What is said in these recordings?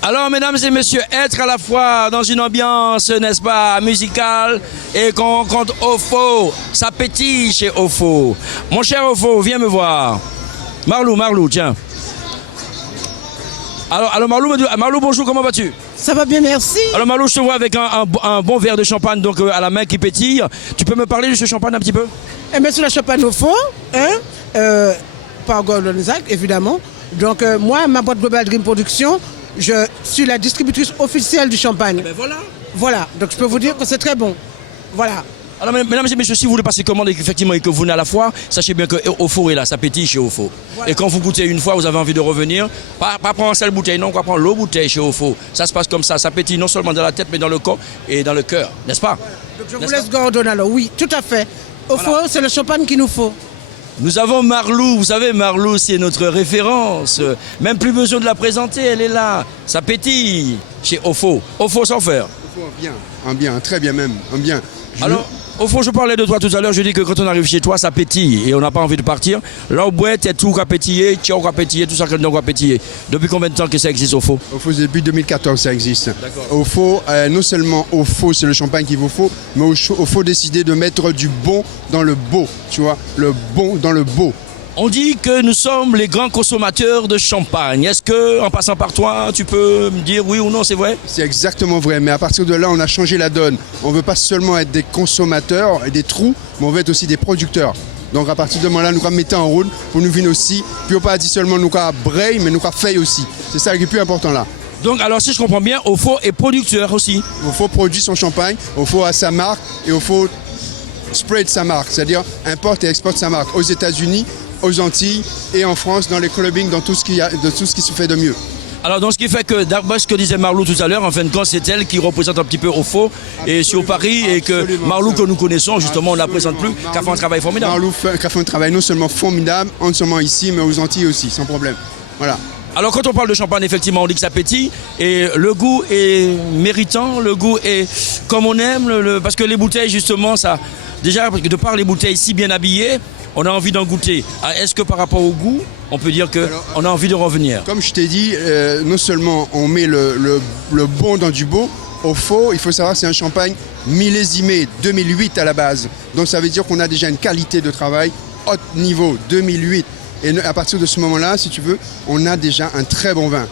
Alors, mesdames et messieurs, être à la fois dans une ambiance, n'est-ce pas, musicale et qu'on rencontre Ofo, ça pétille chez Ofo. Mon cher Ofo, viens me voir. Marlou, tiens. Alors Marlou, bonjour, comment vas-tu? Ça va bien, merci. Alors Marlou, je te vois avec un bon verre de champagne donc à la main qui pétille. Tu peux me parler de ce champagne un petit peu? Eh bien, c'est la champagne au fond, hein, par Gordon Zach, évidemment. Donc, moi, ma boîte Global Dream Production, je suis la distributrice officielle du champagne. Ben voilà. Voilà, donc je peux vous dire que c'est très bon. Voilà. Alors, mesdames et messieurs, si vous voulez passer commande effectivement et que vous venez à la foire, sachez bien que Ofo est là, ça pétille chez Ofo. Voilà. Et quand vous goûtez une fois, vous avez envie de revenir, pas prendre une seule bouteille, non, on va prendre l'eau bouteille chez Ofo. Ça se passe comme ça pétille non seulement dans la tête, mais dans le corps et dans le cœur, n'est-ce pas? Voilà. Donc je vous laisse Gordon alors, oui, tout à fait. Ofo, voilà. C'est le champagne qu'il nous faut. Nous avons Marlou, vous savez, Marlou, c'est notre référence. Même plus besoin de la présenter, elle est là. Ça pétille chez Ofo. Ofo sans faire. Ofo, bien, très bien même, un bien. Alors, Ofo, je parlais de toi tout à l'heure, je dis que quand on arrive chez toi, ça pétille et on n'a pas envie de partir. Là, au bois, t'es tout qu'à pétiller, tiens, qu'à pétiller, tout ça qu'à pétiller. Depuis combien de temps que ça existe, Ofo? Ofo, depuis 2014, ça existe. D'accord. Ofo, non seulement Ofo, c'est le champagne qu'il vous faut, mais Ofo décider de mettre du bon dans le beau, tu vois, le bon dans le beau. On dit que nous sommes les grands consommateurs de champagne. Est-ce que, en passant par toi, tu peux me dire oui ou non, c'est vrai? C'est exactement vrai, mais à partir de là, on a changé la donne. On ne veut pas seulement être des consommateurs et des trous, mais on veut être aussi des producteurs. Donc à partir de ce moment-là, nous allons mettre en route pour nous venir aussi. Puis on pas dit seulement nous allons brailler, mais nous allons faire aussi. C'est ça qui est le plus important là. Donc alors si je comprends bien, Ofo est producteur aussi. Ofo produit son champagne, Ofo a sa marque et Ofo spread sa marque, c'est-à-dire importe et exporte sa marque aux États-Unis, aux Antilles et en France, dans les clubbing, dans tout ce qui se fait de mieux. Alors, donc, ce qui fait que, d'après ce que disait Marlou tout à l'heure, en fin de compte, c'est elle qui représente un petit peu Ofo et sur Paris, et que Marlou, que nous connaissons, justement, on ne la présente plus, qui a fait un travail formidable. Marlou qui a fait un travail non seulement formidable, non seulement ici, mais aux Antilles aussi, sans problème. Voilà. Alors, quand on parle de champagne, effectivement, on dit que ça pétille, et le goût est méritant, le goût est comme on aime, parce que les bouteilles, justement, ça, déjà, de par les bouteilles si bien habillées, on a envie d'en goûter. Est-ce que par rapport au goût, on peut dire qu'on a envie de revenir? Comme je t'ai dit, non seulement on met le bon dans du beau, Ofo, il faut savoir que c'est un champagne millésimé 2008 à la base. Donc ça veut dire qu'on a déjà une qualité de travail haut niveau 2008. Et à partir de ce moment-là, si tu veux, on a déjà un très bon vin.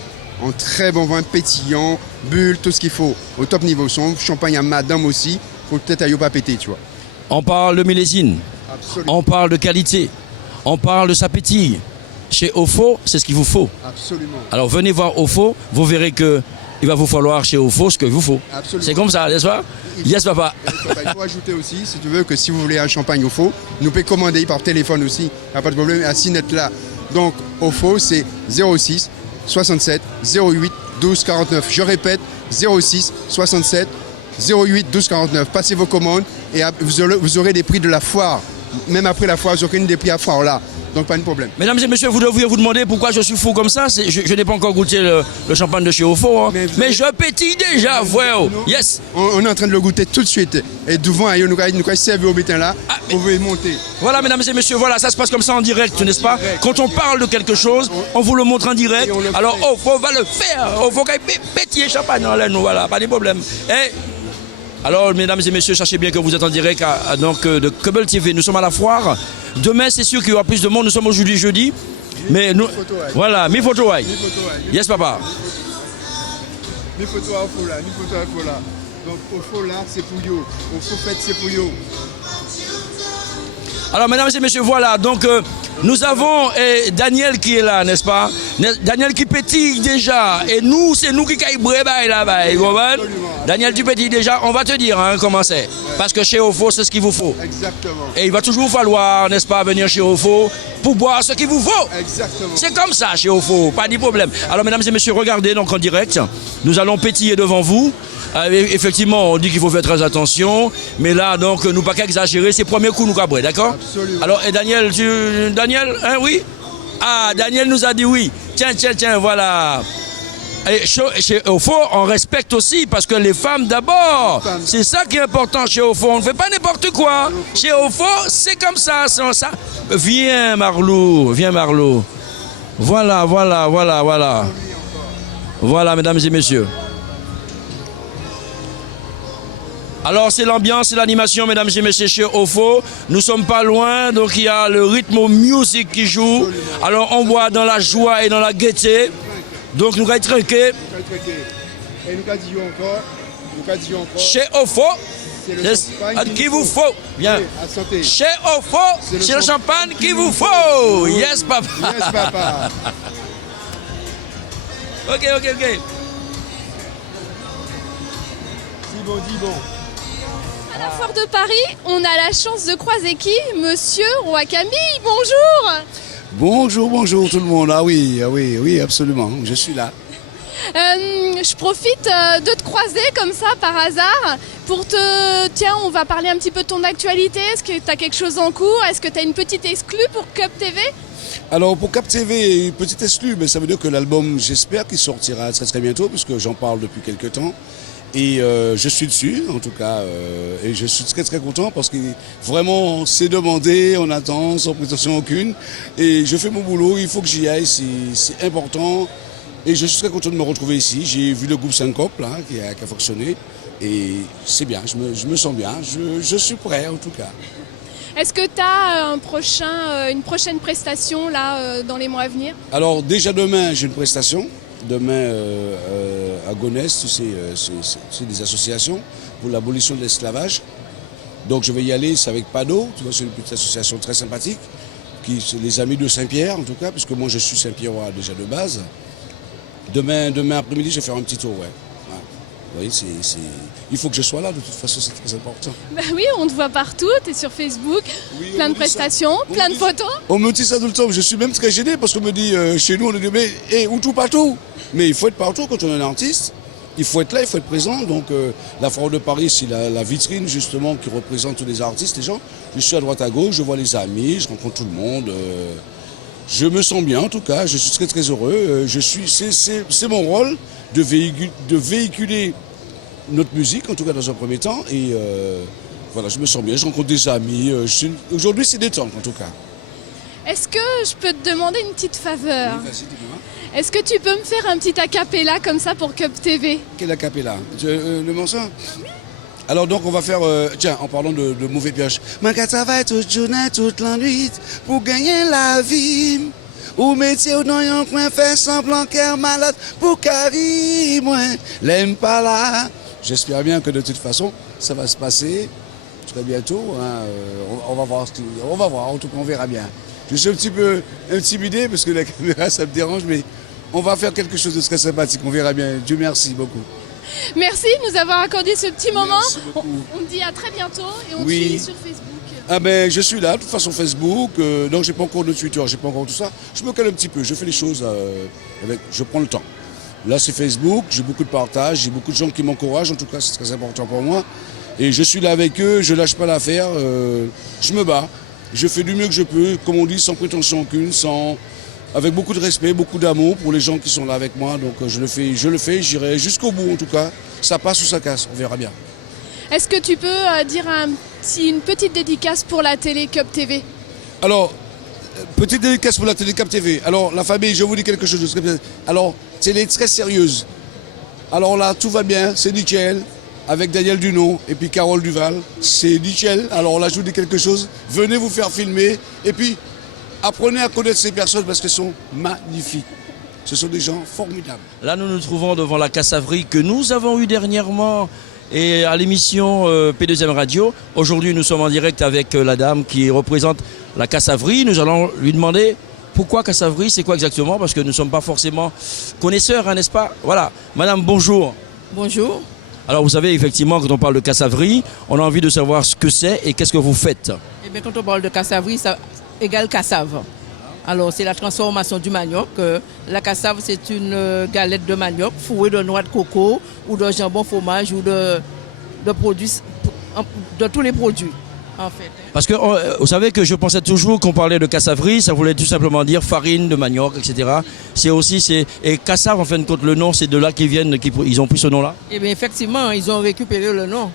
Un très bon vin pétillant, bulle, tout ce qu'il faut. Au top niveau. Son champagne à madame aussi, faut peut-être à pas péter, tu vois. On parle de millésime. Absolument. On parle de qualité, on parle de sa pétille. Chez Ofo, c'est ce qu'il vous faut. Absolument. Alors venez voir Ofo, vous verrez que il va vous falloir chez Ofo ce que vous faut. Absolument. C'est comme ça, n'est-ce pas? Yes, papa. Il faut ajouter aussi, si tu veux, que si vous voulez un champagne Ofo, nous pouvez commander par téléphone aussi. Il n'y a pas de problème, à Cinette là. Donc Ofo, c'est 06 67 08 12 49. Je répète, 06 67 08 12 49. Passez vos commandes et vous aurez des prix de la foire. Même après la foire, vous aurez des prix à foire là. Donc pas de problème. Mesdames et messieurs, vous devriez vous demander pourquoi je suis fou comme ça. Je n'ai pas encore goûté le champagne de chez Ofo. Hein. Mais je pétille déjà, frère. Yes. On est en train de le goûter tout de suite. Et devant, nous allons servir au bétain là. Vous pouvez monter. Voilà, mesdames et messieurs, voilà, ça se passe comme ça en direct, n'est-ce pas? Quand on parle de quelque chose, on vous le montre en direct. Alors, Ofo va le faire. Ofo va pétiller champagne. Nous, voilà, pas de problème. Et alors, mesdames et messieurs, sachez bien que vous êtes en direct de Cable TV. Nous sommes à la foire. Demain, c'est sûr qu'il y aura plus de monde. Nous sommes aujourd'hui jeudi. Mais nous. Voilà, mi photo. Yes, papa. Mi photo à Ofo là. Donc, Ofo là, c'est pour yo. Ofo fête, c'est pour yo. Alors, mesdames et messieurs, voilà. Donc, nous avons Daniel qui est là, n'est-ce pas? Daniel qui pétille déjà. Et nous, c'est nous qui caillons là-bas. Daniel, tu pétilles déjà. On va te dire comment c'est. Parce que chez Ofo, c'est ce qu'il vous faut. Exactement. Et il va toujours falloir, n'est-ce pas, venir chez Ofo pour boire ce qu'il vous faut. Exactement. C'est comme ça chez Ofo, pas de problème. Alors, mesdames et messieurs, regardez donc en direct. Nous allons pétiller devant vous. Effectivement, on dit qu'il faut faire très attention, mais là, donc, nous pas qu'à exagérer, c'est le premier coup nous cabré, d'accord? Absolument. Alors, et Daniel, Daniel, hein, oui? Ah, Daniel nous a dit oui. Tiens, voilà. Et chez Ofo, on respecte aussi, parce que les femmes d'abord, c'est ça qui est important chez Ofo, on ne fait pas n'importe quoi. Chez Ofo, c'est comme ça, c'est ça. Viens Marlou. Voilà. Voilà, mesdames et messieurs. Alors c'est l'ambiance, c'est l'animation, mesdames et messieurs, chez Ofo. Nous sommes pas loin, donc il y a le rythme musique qui joue. Alors on boit dans la joie et dans la gaieté. Donc nous allons trinquer. Et nous disons encore. Chez Ofo, qu'il vous faut. Bien. Chez Ofo, c'est le champagne qu'il vous faut. Yes, papa. Yes, papa. Ok. Dis bon. À la Foire de Paris, on a la chance de croiser qui? Monsieur Roi Camille, bonjour. Bonjour tout le monde. Ah oui, absolument, je suis là. Je profite de te croiser comme ça par hasard Tiens, on va parler un petit peu de ton actualité. Est-ce que tu as quelque chose en cours? Est-ce que tu as une petite exclue pour Cup TV? Alors pour Cap TV, une petite exclue, mais ça veut dire que l'album, j'espère qu'il sortira très bientôt, puisque j'en parle depuis quelques temps. Et je suis dessus, en tout cas, et je suis très content parce que vraiment, c'est demandé, on attend sans prétention aucune. Et je fais mon boulot, il faut que j'y aille, c'est important. Et je suis très content de me retrouver ici. J'ai vu le groupe Syncope là, qui a fonctionné. Et c'est bien, je me sens bien, je suis prêt en tout cas. Est-ce que tu as une prochaine prestation là, dans les mois à venir? Alors déjà demain, j'ai une prestation. Demain, à Gonesse, c'est des associations pour l'abolition de l'esclavage. Donc je vais y aller, c'est avec PADO, tu vois, c'est une petite association très sympathique, c'est les amis de Saint-Pierre en tout cas, puisque moi je suis Saint-Pierrois déjà de base. Demain après-midi, je vais faire un petit tour, ouais. Oui, il faut que je sois là, de toute façon, c'est très important. Bah oui, on te voit partout, tu es sur Facebook, oui, plein de prestations, plein de photos. On me dit ça tout le temps, je suis même très gêné parce qu'on me dit, chez nous, on dit, mais où tout partout? Mais il faut être partout quand on est un artiste, il faut être là, il faut être présent. Donc la Foire de Paris, c'est la vitrine justement qui représente tous les artistes, les gens. Je suis à droite à gauche, je vois les amis, je rencontre tout le monde. Je me sens bien en tout cas, je suis très heureux. C'est mon rôle de véhiculer notre musique, en tout cas dans un premier temps. Et voilà, je me sens bien, je rencontre des amis. Aujourd'hui, c'est détente en tout cas. Est-ce que je peux te demander une petite faveur? Oui, vas-y, dis-moi. Est-ce que tu peux me faire un petit acapella comme ça pour Cup TV? Quel acapella? Le morceau? Alors donc on va faire, tiens, en parlant de mauvais pioche. Ma gars travaille toute journée, toute la nuit pour gagner la vie. Ou métier ou dans un coin, fait semblant qu'elle malade pour carry moi. L'aime pas là. J'espère bien que de toute façon, ça va se passer très bientôt. Hein. On va voir, en tout cas on verra bien. Je suis un petit peu intimidé parce que la caméra ça me dérange, mais on va faire quelque chose de très sympathique, on verra bien. Dieu merci beaucoup. Merci de nous avoir accordé ce petit moment. On te dit à très bientôt et on te suit sur Facebook. Ah ben je suis là, de toute façon Facebook, donc j'ai pas encore de Twitter, j'ai pas encore tout ça. Je me cale un petit peu, je fais les choses je prends le temps. Là c'est Facebook, j'ai beaucoup de partage, j'ai beaucoup de gens qui m'encouragent, en tout cas c'est très important pour moi. Et je suis là avec eux, je lâche pas l'affaire, je me bats. Je fais du mieux que je peux, comme on dit, sans prétention aucune, avec beaucoup de respect, beaucoup d'amour pour les gens qui sont là avec moi. Donc je le fais, j'irai jusqu'au bout en tout cas. Ça passe ou ça casse, on verra bien. Est-ce que tu peux dire une petite dédicace pour la télé Cup TV? Alors, petite dédicace pour la télé Cup TV. Alors la famille, je vous dis quelque chose de très... Alors, télé très sérieuse. Alors là, tout va bien, c'est nickel. Avec Daniel Duno et puis Carole Duval, c'est nickel. Alors là, je vous dis quelque chose, venez vous faire filmer et puis apprenez à connaître ces personnes parce qu'elles sont magnifiques. Ce sont des gens formidables. Là, nous nous trouvons devant la Cassavrie que nous avons eue dernièrement et à l'émission P2M Radio. Aujourd'hui, nous sommes en direct avec la dame qui représente la Cassavrie. Nous allons lui demander pourquoi Cassavrie, c'est quoi exactement, parce que nous ne sommes pas forcément connaisseurs, hein, n'est-ce pas? Voilà. Madame, bonjour. Bonjour. Alors vous savez, effectivement, quand on parle de Cassavrie, on a envie de savoir ce que c'est et qu'est-ce que vous faites. Eh bien, quand on parle de Cassavrie, ça égale cassave. Alors, c'est la transformation du manioc. La cassave, c'est une galette de manioc fourrée de noix de coco ou de jambon fromage ou de produits, de tous les produits, en fait. Parce que vous savez que je pensais toujours qu'on parlait de cassaverie, ça voulait tout simplement dire farine de manioc, etc. C'est aussi, et cassave, en fin de compte, le nom, c'est de là qu'ils viennent, ils ont pris ce nom-là? Eh bien, effectivement, ils ont récupéré le nom.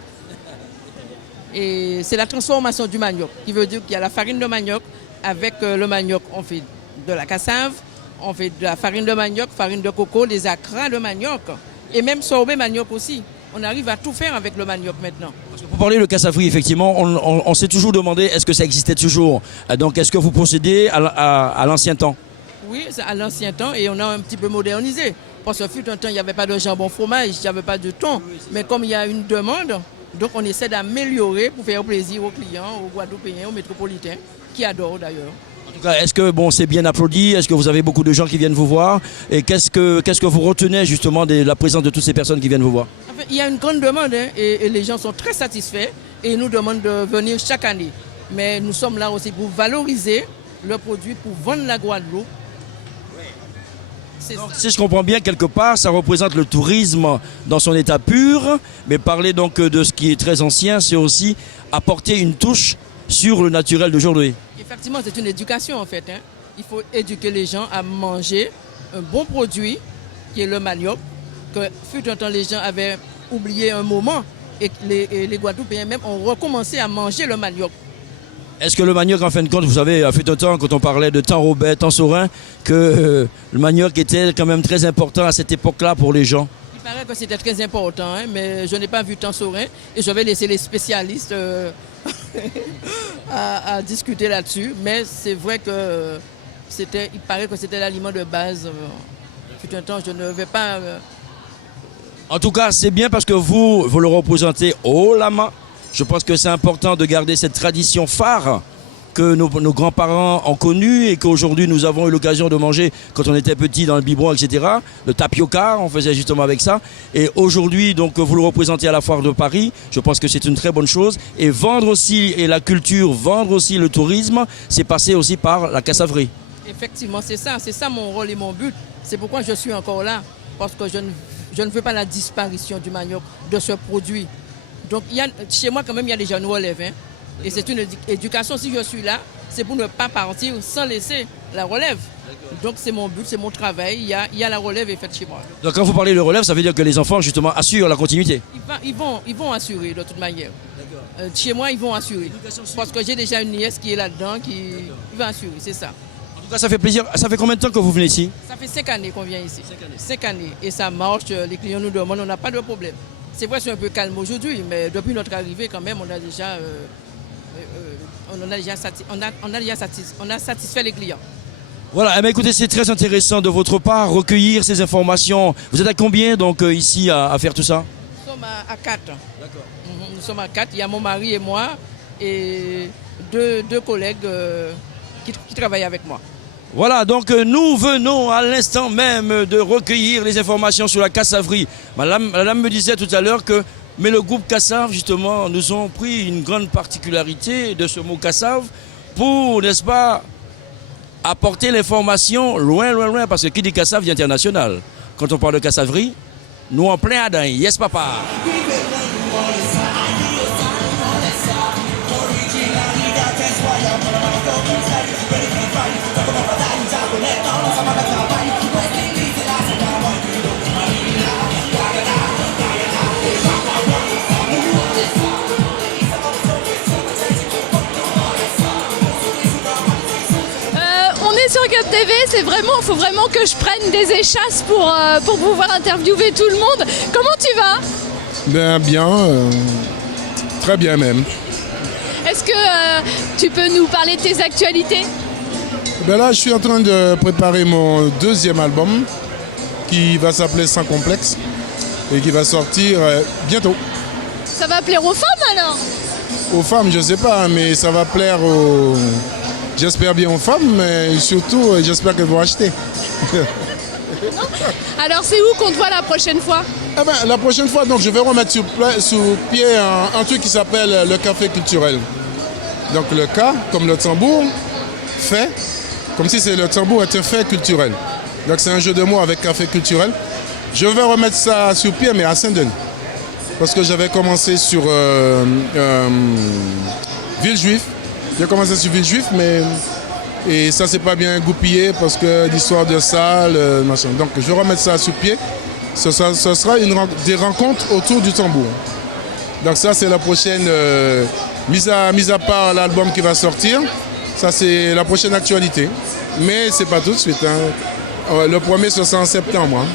Et c'est la transformation du manioc, qui veut dire qu'il y a la farine de manioc. Avec le manioc, on fait de la cassave, on fait de la farine de manioc, farine de coco, des acras de manioc, et même sorbet manioc aussi. On arrive à tout faire avec le manioc maintenant. Pour parler de cassaverie, effectivement, on s'est toujours demandé est-ce que ça existait toujours. Donc, est-ce que vous procédez à l'ancien temps? Oui, c'est à l'ancien temps et on a un petit peu modernisé. Parce que fut un temps, il n'y avait pas de jambon fromage, il n'y avait pas de thon. Mais comme il y a une demande, donc on essaie d'améliorer pour faire plaisir aux clients, aux Guadeloupéens, aux métropolitains, qui adorent d'ailleurs. En tout cas, est-ce que c'est bien applaudi? Est-ce que vous avez beaucoup de gens qui viennent vous voir? Et qu'est-ce que vous retenez justement de la présence de toutes ces personnes qui viennent vous voir? En fait, il y a une grande demande et les gens sont très satisfaits et ils nous demandent de venir chaque année. Mais nous sommes là aussi pour valoriser le produit, pour vendre la Guadeloupe. Donc, si je comprends bien, quelque part, ça représente le tourisme dans son état pur, mais parler donc de ce qui est très ancien, c'est aussi apporter une touche sur le naturel d'aujourd'hui. Effectivement, c'est une éducation en fait. Il faut éduquer les gens à manger un bon produit, qui est le manioc, que fut un temps les gens avaient oublié un moment et les Guadeloupéens même ont recommencé à manger le manioc. Est-ce que le manioc, en fin de compte, vous savez, fut un temps, quand on parlait de temps Robert, temps Saurin, que le manioc était quand même très important à cette époque-là pour les gens? Il paraît que c'était très important, mais je n'ai pas vu temps Saurin et je vais laisser les spécialistes à discuter là-dessus. Mais c'est vrai que il paraît que c'était l'aliment de base. Fut un temps, je ne vais pas... En tout cas, c'est bien parce que vous le représentez haut la main. Je pense que c'est important de garder cette tradition phare que nos grands-parents ont connue et qu'aujourd'hui nous avons eu l'occasion de manger quand on était petit dans le biberon, etc. Le tapioca, on faisait justement avec ça. Et aujourd'hui, donc, vous le représentez à la foire de Paris. Je pense que c'est une très bonne chose. Et vendre aussi, et la culture, vendre aussi le tourisme, c'est passer aussi par la cassaverie. Effectivement, c'est ça mon rôle et mon but. C'est pourquoi je suis encore là. Parce que je ne veux pas la disparition du manioc, de ce produit. Donc chez moi quand même il y a des jeunes relèves. Et c'est une éducation. Si je suis là, c'est pour ne pas partir sans laisser la relève. Donc c'est mon but, c'est mon travail. Il y a la relève est faite chez moi. Donc quand vous parlez de relève, ça veut dire que les enfants justement assurent la continuité? Ils vont assurer de toute manière. Chez moi ils vont assurer. Parce que j'ai déjà une nièce qui est là-dedans, qui va assurer, c'est ça. En tout cas ça fait plaisir. Ça fait combien de temps que vous venez ici? Ça fait 5 années qu'on vient ici. 5 années. Et ça marche, les clients nous demandent, on n'a pas de problème. C'est vrai, c'est un peu calme aujourd'hui, mais depuis notre arrivée, quand même, on a satisfait les clients. Voilà, mais écoutez, c'est très intéressant de votre part, recueillir ces informations. Vous êtes à combien donc ici à faire tout ça? Nous sommes à 4. D'accord. Nous sommes à 4. Il y a mon mari et moi et deux collègues qui travaillent avec moi. Voilà, donc nous venons à l'instant même de recueillir les informations sur la cassaverie. Madame me disait tout à l'heure que le groupe Cassave, justement, nous ont pris une grande particularité de ce mot Cassave pour, n'est-ce pas, apporter l'information loin, loin, loin, parce que qui dit Cassave dit international. Quand on parle de cassaverie, nous en plein Adin. Yes, papa. Sur Cap TV, il faut vraiment que je prenne des échasses pour pouvoir interviewer tout le monde. Comment tu vas? Bien, très bien même. Est-ce que tu peux nous parler de tes actualités? Là, je suis en train de préparer mon 2e album qui va s'appeler Sans Complexe et qui va sortir bientôt. Ça va plaire aux femmes alors? Aux femmes, je ne sais pas, mais ça va plaire aux... J'espère bien aux femmes, mais surtout, j'espère qu'elles vont acheter. Alors, c'est où qu'on te voit la prochaine fois? La prochaine fois, donc, je vais remettre sous pied un truc qui s'appelle le café culturel. Donc, le K, comme le tambour, fait, comme si le tambour était fait culturel. Donc c'est un jeu de mots avec café culturel. Je vais remettre ça sur pied, mais à Saint-Denis. Parce que j'avais commencé sur Villejuif. J'ai commencé sur Villejuif, mais et ça s'est pas bien goupillé parce que l'histoire de salle, machin. Donc je vais remettre ça sur pied. Ce sera des rencontres autour du tambour. Donc ça c'est la prochaine, mise à part l'album qui va sortir, ça c'est la prochaine actualité. Mais c'est pas tout de suite. Hein. Le premier ce sera en septembre. Hein.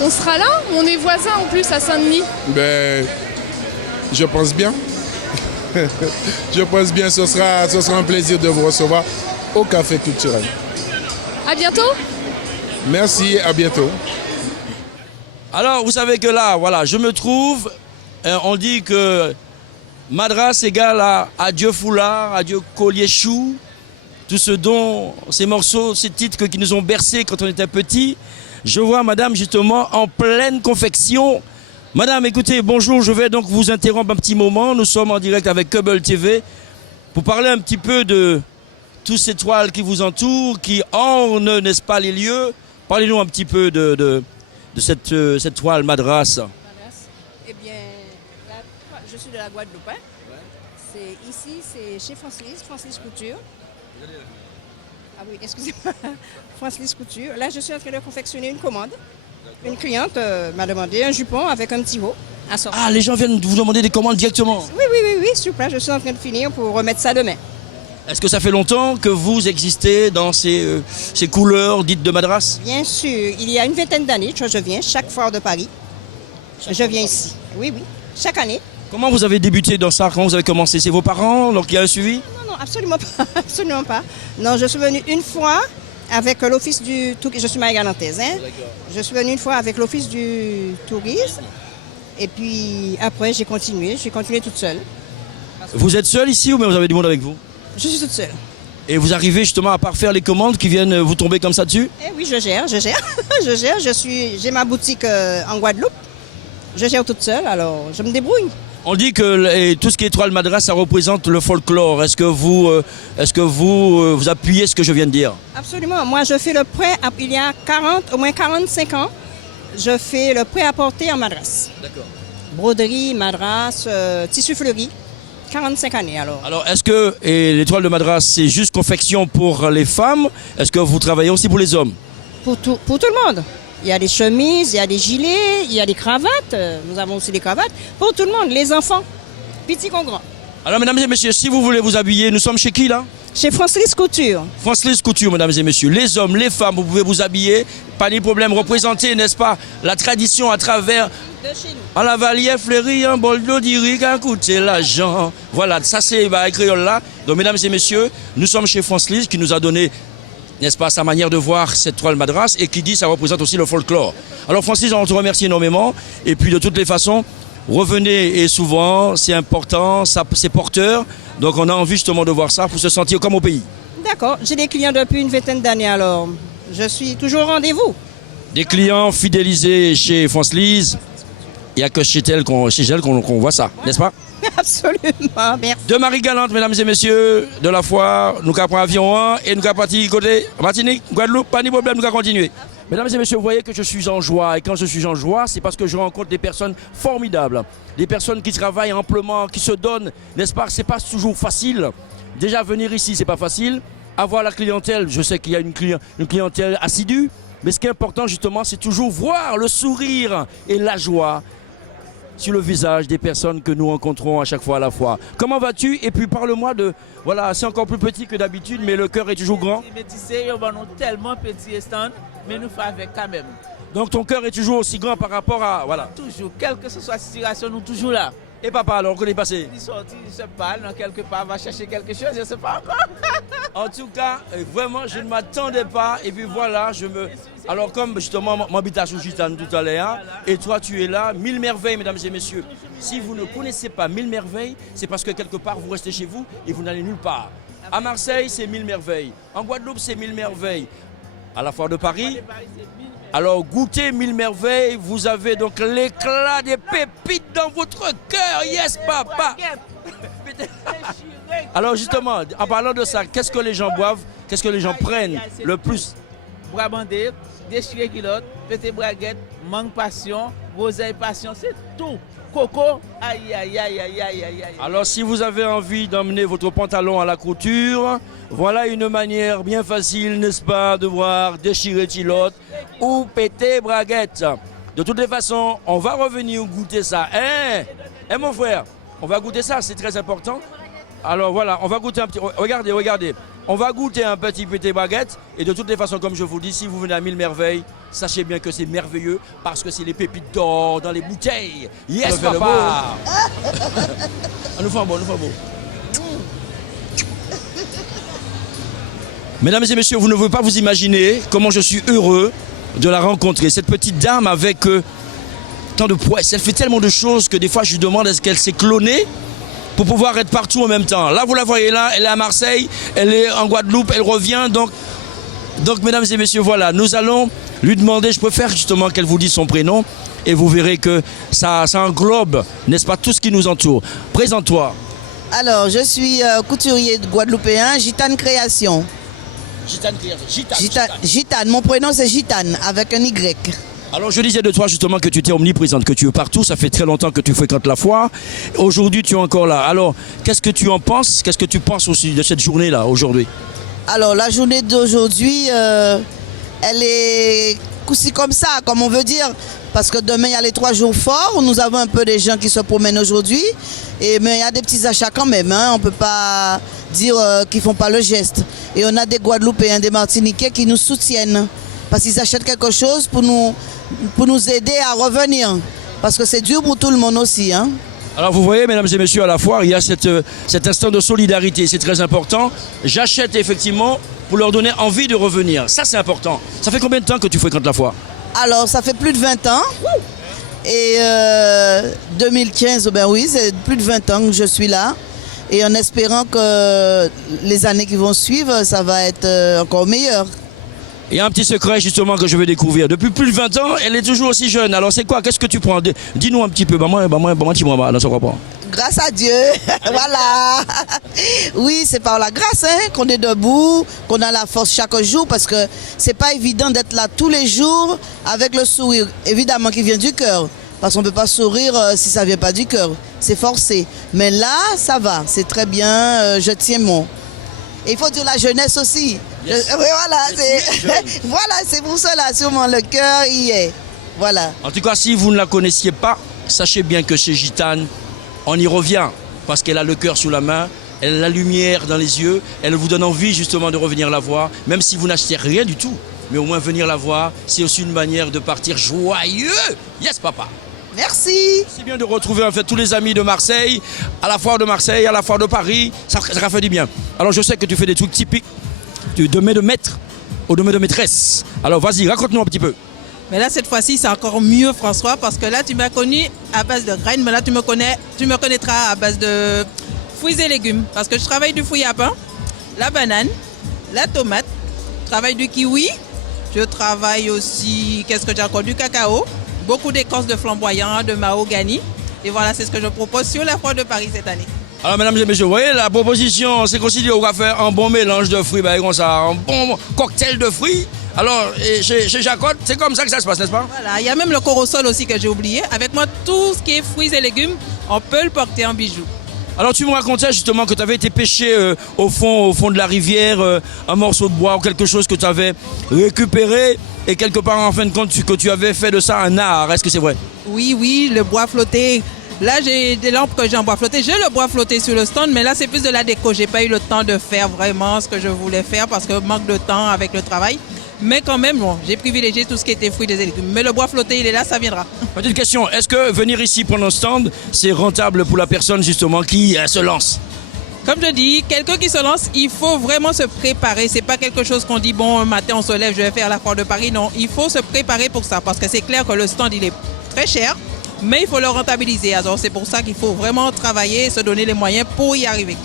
On sera là, on est voisins en plus à Saint-Denis. Ben, je pense bien. Je pense bien, ce sera un plaisir de vous recevoir au Café Culturel. À bientôt. Merci, à bientôt. Alors, vous savez que là, voilà, je me trouve, on dit que Madras égale à Dieu foulard, à Dieu collier chou, tout ce dont, ces morceaux, ces titres qui nous ont bercés quand on était petits. Je vois madame justement en pleine confection. Madame, écoutez, bonjour, je vais donc vous interrompre un petit moment. Nous sommes en direct avec Cubble TV pour parler un petit peu de toutes ces toiles qui vous entourent, qui ornent, n'est-ce pas, les lieux. Parlez-nous un petit peu de cette toile Madras. Eh bien, je suis de la Guadeloupe. Hein. C'est ici, c'est chez Francis Couture. Ah oui, excusez-moi, Francis Couture. Là, je suis en train de confectionner une commande. Une cliente m'a demandé un jupon avec un petit haut à sortir. Ah, les gens viennent vous demander des commandes directement? Oui, sur place. Je suis en train de finir pour remettre ça demain. Est-ce que ça fait longtemps que vous existez dans ces couleurs dites de Madras? Bien sûr, il y a une vingtaine d'années que je viens chaque foire de Paris. Je viens ici. Oui, chaque année. Comment vous avez débuté dans ça? Quand vous avez commencé? C'est vos parents? Donc il y a un suivi? Non, absolument pas. Absolument pas. Non, je suis venue une fois avec l'office du tourisme. Je suis marie-galantaise. Hein? Je suis venue une fois avec l'office du tourisme. Et puis après, j'ai continué toute seule. Vous êtes seul ici ou bien vous avez du monde avec vous? Je suis toute seule. Et vous arrivez justement à parfaire les commandes qui viennent vous tomber comme ça dessus? Eh oui, je gère. Je gère. J'ai ma boutique en Guadeloupe. Je gère toute seule, alors je me débrouille. On dit que tout ce qui est toile Madras, ça représente le folklore. Est-ce que vous appuyez ce que je viens de dire? Absolument. Moi, je fais le prêt, il y a au moins 45 ans, je fais le prêt-à-porter en Madras. D'accord. Broderie, Madras, tissu fleuri. 45 années alors. Alors, est-ce que les toiles de Madras, c'est juste confection pour les femmes? Est-ce que vous travaillez aussi pour les hommes? Pour tout le monde. Il y a des chemises, il y a des gilets, il y a des cravates. Nous avons aussi des cravates. Pour tout le monde, les enfants, petits comme grands. Alors, mesdames et messieurs, si vous voulez vous habiller, nous sommes chez qui là? Chez Francis Couture. Francis Couture, mesdames et messieurs. Les hommes, les femmes, vous pouvez vous habiller. Pas de problème. Représenter, n'est-ce pas, la tradition à travers... De chez nous. En la valière fleurie, un bol d'eau d'Irique, à coûter l'argent. Voilà, ça c'est bah, créole là. Donc, mesdames et messieurs, nous sommes chez Francis qui nous a donné, n'est-ce pas, sa manière de voir cette toile Madras et qui dit que ça représente aussi le folklore. Alors Francis, on te remercie énormément. Et puis de toutes les façons, revenez et souvent, c'est important, c'est porteur. Donc on a envie justement de voir ça pour se sentir comme au pays. D'accord, j'ai des clients depuis une vingtaine d'années alors je suis toujours au rendez-vous. Des clients fidélisés chez Francis. Il n'y a que chez elle qu'on voit ça, n'est-ce pas? Absolument, merci. De Marie Galante, mesdames et messieurs, de la foire, nous avons pris avion et nous avons parti côté Martinique, Guadeloupe, pas de problème, nous allons continuer. Mesdames et messieurs, vous voyez que je suis en joie. Et quand je suis en joie, c'est parce que je rencontre des personnes formidables. Des personnes qui travaillent amplement, qui se donnent, n'est-ce pas? C'est pas toujours facile. Déjà, venir ici, c'est pas facile. Avoir la clientèle, je sais qu'il y a une clientèle assidue. Mais ce qui est important, justement, c'est toujours voir le sourire et la joie sur le visage des personnes que nous rencontrons à chaque fois à la fois. Comment vas-tu? Et puis parle-moi de... Voilà, c'est encore plus petit que d'habitude, mais le cœur est toujours grand. Mais tu sais, on va tellement petit stand, mais nous faisons avec quand même. Donc ton cœur est toujours aussi grand par rapport à... Voilà. Toujours, quelle que ce soit la situation, nous toujours là. Et papa, alors, qu'on est passé? Il sortit, il se parle, quelque part, va chercher quelque chose, je ne sais pas encore. En tout cas, vraiment, je ne m'attendais pas. Et puis voilà, Alors comme justement, m'habite à Soujitane tout à l'heure, et toi tu es là, 1000 merveilles, mesdames et messieurs. Si vous ne connaissez pas 1000 merveilles, c'est parce que quelque part vous restez chez vous et vous n'allez nulle part. À Marseille, c'est 1000 merveilles. En Guadeloupe, c'est 1000 merveilles. À la foire de Paris, alors goûtez 1000 merveilles, vous avez donc l'éclat des pépites dans votre cœur. Yes, papa. Alors justement, en parlant de ça, qu'est-ce que les gens boivent? Qu'est-ce que les gens prennent le plus? Bras bandés, déchirer culotte, péter braguette, manque passion, roseille passion, c'est tout. Coco, aïe aïe aïe aïe aïe aïe aïe. Alors si vous avez envie d'emmener votre pantalon à la couture, voilà une manière bien facile, n'est-ce pas, de voir déchirer culotte ou péter braguette. De toutes les façons, on va revenir goûter ça. Hein mon frère, on va goûter ça, c'est très important. Alors voilà, on va goûter un petit... Regardez. On va goûter un petit pété baguette. Et de toutes les façons, comme je vous dis, si vous venez à Mille Merveilles, sachez bien que c'est merveilleux parce que c'est les pépites d'or dans les bouteilles. Yes, papa. Nous faisons beau. Mesdames et messieurs, vous ne pouvez pas vous imaginer comment je suis heureux de la rencontrer. Cette petite dame avec tant de prouesses. Elle fait tellement de choses que des fois je lui demande est-ce qu'elle s'est clonée pour pouvoir être partout en même temps. Là, vous la voyez là, elle est à Marseille, elle est en Guadeloupe, elle revient. Donc mesdames et messieurs, voilà, nous allons lui demander, je préfère justement qu'elle vous dise son prénom, et vous verrez que ça englobe, n'est-ce pas, tout ce qui nous entoure. Présente-toi. Alors, je suis couturier guadeloupéen, Gitane Création. Gitane, mon prénom c'est Gitane, avec un Y. Alors je disais de toi justement que tu étais omniprésente, que tu es partout, ça fait très longtemps que tu fréquentes la foire. Aujourd'hui tu es encore là. Alors qu'est-ce que tu en penses? Qu'est-ce que tu penses aussi de cette journée-là aujourd'hui? Alors la journée d'aujourd'hui, elle est aussi comme ça, comme on veut dire. Parce que demain il y a les 3 jours forts, nous avons un peu des gens qui se promènent aujourd'hui. Mais il y a des petits achats quand même, hein. On ne peut pas dire qu'ils ne font pas le geste. Et on a des Guadeloupéens, des Martiniquais qui nous soutiennent. Parce qu'ils achètent quelque chose pour nous aider à revenir. Parce que c'est dur pour tout le monde aussi. Hein. Alors vous voyez, mesdames et messieurs, à la foire, il y a cet instant de solidarité. C'est très important. J'achète effectivement pour leur donner envie de revenir. Ça, c'est important. Ça fait combien de temps que tu fréquentes la foire? Alors, ça fait plus de 20 ans. Et 2015, ben oui, c'est plus de 20 ans que je suis là. Et en espérant que les années qui vont suivre, ça va être encore meilleur. Il y a un petit secret justement que je vais découvrir. Depuis plus de 20 ans, elle est toujours aussi jeune. Alors c'est quoi? Qu'est-ce que tu prends? Dis-nous un petit peu. Grâce à Dieu, voilà. Oui, c'est par la grâce qu'on est debout, qu'on a la force chaque jour, parce que c'est pas évident d'être là tous les jours avec le sourire, évidemment qui vient du cœur. Parce qu'on ne peut pas sourire si ça ne vient pas du cœur. C'est forcé. Mais là, ça va. C'est très bien. Je tiens mon. Et il faut dire la jeunesse aussi. Yes. Voilà, c'est pour cela. Sûrement le cœur y est. Voilà. En tout cas, si vous ne la connaissiez pas, sachez bien que chez Gitane, on y revient. Parce qu'elle a le cœur sous la main, elle a la lumière dans les yeux. Elle vous donne envie justement de revenir la voir. Même si vous n'achetez rien du tout. Mais au moins venir la voir, c'est aussi une manière de partir joyeux. Yes, papa. Merci. C'est bien de retrouver en fait tous les amis de Marseille, à la foire de Marseille, à la foire de Paris. Ça fait du bien. Alors je sais que tu fais des trucs typiques de maître au domaine de maîtresse. Alors vas-y, raconte-nous un petit peu. Mais là, cette fois-ci, c'est encore mieux, François, parce que là, tu m'as connu à base de graines, mais là, tu me connaîtras à base de fruits et légumes. Parce que je travaille du fruit à pain, la banane, la tomate, je travaille du kiwi, je travaille aussi, qu'est-ce que j'ai encore, du cacao. Beaucoup d'écorce de flamboyant, de mahogany. Et voilà, c'est ce que je propose sur la foire de Paris cette année. Alors, mesdames et messieurs, vous voyez, la proposition, c'est considéré qu'on va faire un bon mélange de fruits, comme ça, un bon cocktail de fruits. Alors, chez Jacotte, c'est comme ça que ça se passe, n'est-ce pas? Voilà, il y a même le corosol aussi que j'ai oublié. Avec moi, tout ce qui est fruits et légumes, on peut le porter en bijou. Alors, tu me racontais justement que tu avais été pêcher au fond de la rivière, un morceau de bois ou quelque chose que tu avais récupéré. Et quelque part, en fin de compte, que tu avais fait de ça un art. Est-ce que c'est vrai? Oui, le bois flotté. Là, j'ai des lampes que j'ai en bois flotté. J'ai le bois flotté sur le stand, mais là, c'est plus de la déco. J'ai pas eu le temps de faire vraiment ce que je voulais faire parce que manque de temps avec le travail. Mais quand même, bon, j'ai privilégié tout ce qui était fruits et légumes. Mais le bois flotté, il est là, ça viendra. Petite question, est-ce que venir ici prendre un stand, c'est rentable pour la personne justement qui se lance? Comme je dis, quelqu'un qui se lance, il faut vraiment se préparer. C'est pas quelque chose qu'on dit, bon, un matin on se lève, je vais faire la foire de Paris. Non, il faut se préparer pour ça parce que c'est clair que le stand, il est très cher, mais il faut le rentabiliser. Alors c'est pour ça qu'il faut vraiment travailler et se donner les moyens pour y arriver.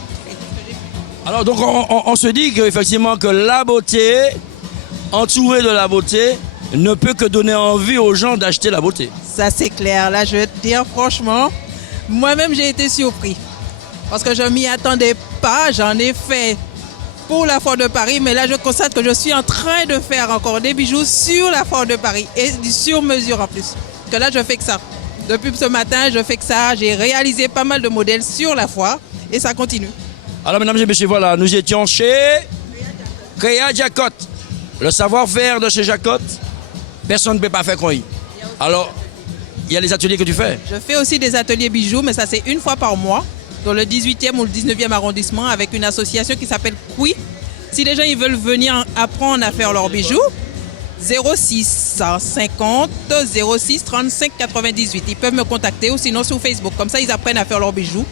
Alors donc on se dit qu'effectivement que la beauté, entourée de la beauté, ne peut que donner envie aux gens d'acheter la beauté. Ça c'est clair. Là, je vais te dire franchement, moi-même j'ai été surpris. parce que je ne m'y attendais pas. J'en ai fait pour la Foire de Paris, mais là je constate que je suis en train de faire encore des bijoux sur la Foire de Paris et sur mesure en plus. Que là je fais que ça. Depuis ce matin, je fais que ça. J'ai réalisé pas mal de modèles sur la foire et ça continue. Alors mesdames et messieurs, voilà, nous étions chez Créa Jacotte. Le savoir-faire de chez Jacotte, personne ne peut pas faire comme lui. Alors, il y a les ateliers que tu fais. Je fais aussi des ateliers bijoux, mais ça c'est une fois par mois, dans le 18e ou le 19e arrondissement, avec une association qui s'appelle QUI. Si les gens ils veulent venir apprendre à faire leurs bijoux, 06 50 06 35 98. Ils peuvent me contacter ou sinon sur Facebook. Comme ça, ils apprennent à faire leurs bijoux.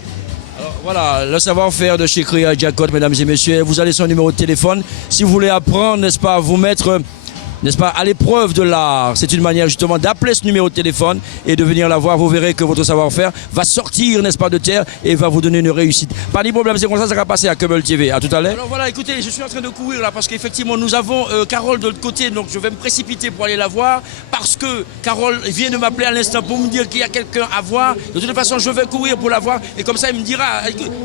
Alors, voilà, le savoir-faire de chez Créa Jacotte, mesdames et messieurs. Vous avez son numéro de téléphone. Si vous voulez apprendre, n'est-ce pas, à vous mettre, n'est-ce pas, à l'épreuve de l'art, c'est une manière justement d'appeler ce numéro de téléphone et de venir la voir. Vous verrez que votre savoir-faire va sortir, n'est-ce pas, de terre et va vous donner une réussite. Pas de problème, c'est comme ça va passer à Keubel TV. À tout à l'heure. Alors voilà, écoutez, je suis en train de courir là parce qu'effectivement nous avons Carole de l'autre côté, donc je vais me précipiter pour aller la voir parce que Carole vient de m'appeler à l'instant pour me dire qu'il y a quelqu'un à voir. De toute façon, je vais courir pour la voir et comme ça, il me dira,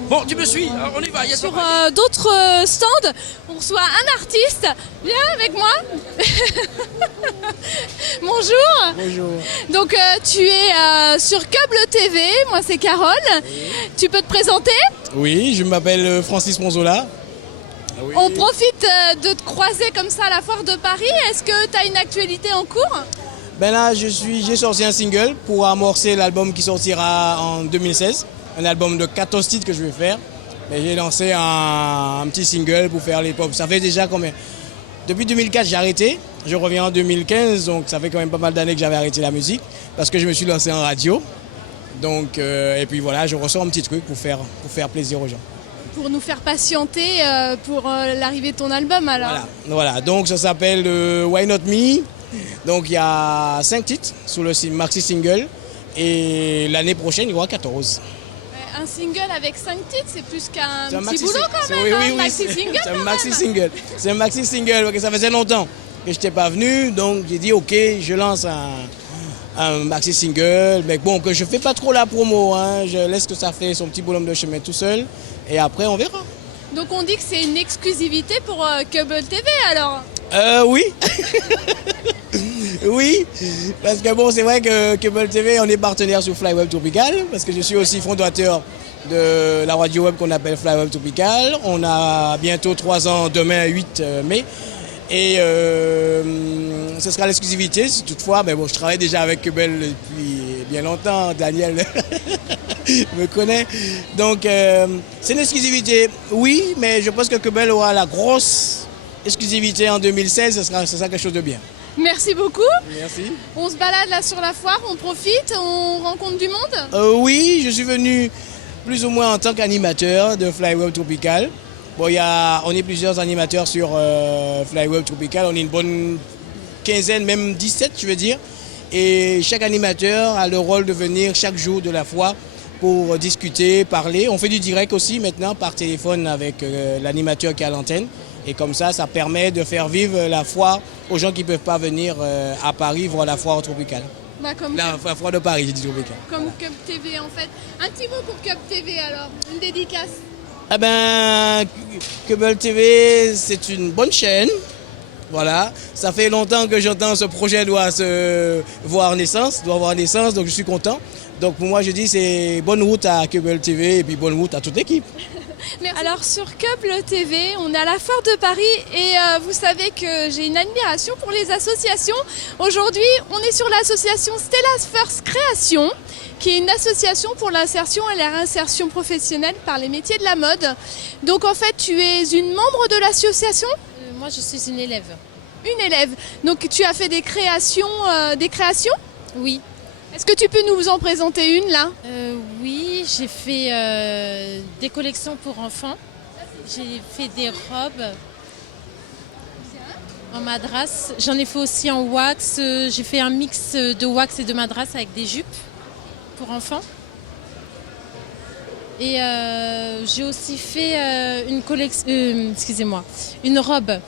bon, tu me suis, alors, on y va. Sur d'autres stands, on reçoit un artiste. Viens avec moi. Bonjour. Bonjour. Donc tu es sur Câble TV, moi c'est Carole. Oui. Tu peux te présenter? Oui, je m'appelle Francis Monzola. Oui. On profite de te croiser comme ça à la Foire de Paris. Est-ce que tu as une actualité en cours? Ben là, j'ai sorti un single pour amorcer l'album qui sortira en 2016. Un album de 14 titres que je vais faire. Mais j'ai lancé un petit single pour faire les pop. Ça fait déjà combien? Depuis 2004, j'ai arrêté. Je reviens en 2015, donc ça fait quand même pas mal d'années que j'avais arrêté la musique parce que je me suis lancé en radio. Donc, et puis voilà, je ressors un petit truc pour faire plaisir aux gens. Pour nous faire patienter pour l'arrivée de ton album alors. Voilà. Donc ça s'appelle Why Not Me. Donc il y a 5 titres sur le maxi single et l'année prochaine il y aura 14. Un single avec 5 titres, c'est plus qu'un petit boulot quand même, oui, maxi single. C'est un maxi single. C'est un maxi single parce que ça faisait longtemps que je n'étais pas venu, donc j'ai dit ok, je lance un maxi single, mais bon, que je ne fais pas trop la promo, hein. Je laisse que ça fait son petit bonhomme de chemin tout seul et après on verra. Donc on dit que c'est une exclusivité pour Keubel TV alors? Oui. Oui, parce que bon, c'est vrai que Keubel TV, on est partenaire sur Flyweb Tropical, parce que je suis aussi fondateur de la radio web qu'on appelle Flyweb Tropical. On a bientôt 3 ans, demain 8 mai. Et ce sera l'exclusivité, si toutefois, mais bon, je travaille déjà avec Keubel depuis bien longtemps, Daniel me connaît. Donc c'est une exclusivité, oui, mais je pense que Keubel aura la grosse exclusivité en 2016, ce sera quelque chose de bien. Merci beaucoup. Merci. On se balade là sur la foire, on profite, on rencontre du monde? Oui, je suis venu plus ou moins en tant qu'animateur de Flyweb Tropical. Bon, on est plusieurs animateurs sur Flyweb Tropical, on est une bonne quinzaine, même 17 je veux dire. Et chaque animateur a le rôle de venir chaque jour de la foire pour discuter, parler. On fait du direct aussi maintenant par téléphone avec l'animateur qui est à l'antenne. Et comme ça, ça permet de faire vivre la foire aux gens qui ne peuvent pas venir à Paris voir la foire tropicale. Bah, la foire de Paris, j'ai dit tropicale. Comme Cub TV en fait. Un petit mot pour Cub TV alors, une dédicace. Eh ben, Keubel TV, c'est une bonne chaîne. Voilà, ça fait longtemps que j'entends ce projet doit avoir naissance, donc je suis content. Donc pour moi, je dis c'est bonne route à Keubel TV et puis bonne route à toute l'équipe. Alors sur Keubel TV, on est à la Foire de Paris et vous savez que j'ai une admiration pour les associations. Aujourd'hui, on est sur l'association Stella's First Création, qui est une association pour l'insertion et la réinsertion professionnelle par les métiers de la mode. Donc en fait, tu es une membre de l'association? Moi, je suis une élève. Une élève. Donc tu as fait des créations? Oui. Est-ce que tu peux nous en présenter une là? Oui, j'ai fait des collections pour enfants. J'ai fait des robes en madras. J'en ai fait aussi en wax. J'ai fait un mix de wax et de madras avec des jupes pour enfants. Et j'ai aussi fait une collection, une robe.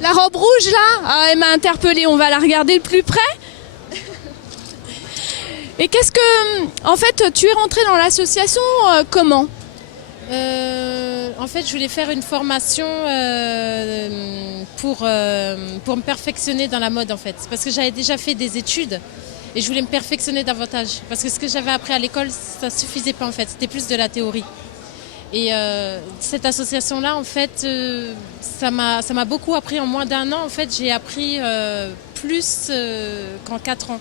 La robe rouge là, elle m'a interpellée, on va la regarder de plus près. Et qu'est-ce que... En fait, tu es rentrée dans l'association comment ? En fait, je voulais faire une formation pour me perfectionner dans la mode, en fait. Parce que j'avais déjà fait des études et je voulais me perfectionner davantage. Parce que ce que j'avais appris à l'école, ça ne suffisait pas, en fait. C'était plus de la théorie. Et cette association-là, en fait, ça m'a beaucoup appris. En moins d'1 an, en fait, j'ai appris plus qu'en 4 ans.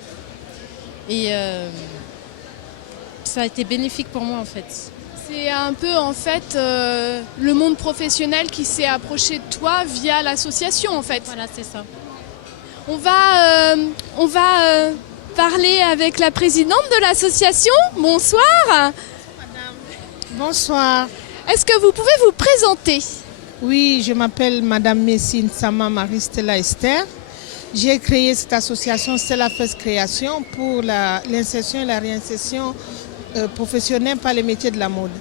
Et ça a été bénéfique pour moi, en fait. C'est un peu en fait le monde professionnel qui s'est approché de toi via l'association en fait. Voilà, c'est ça. On va parler avec la présidente de l'association. Bonsoir. Bonsoir. Est-ce que vous pouvez vous présenter? Oui, je m'appelle Madame Messine Sama Marie Stella Esther. J'ai créé cette association Stella First Création pour l'insertion et la réinsertion professionnels par les métiers de la mode.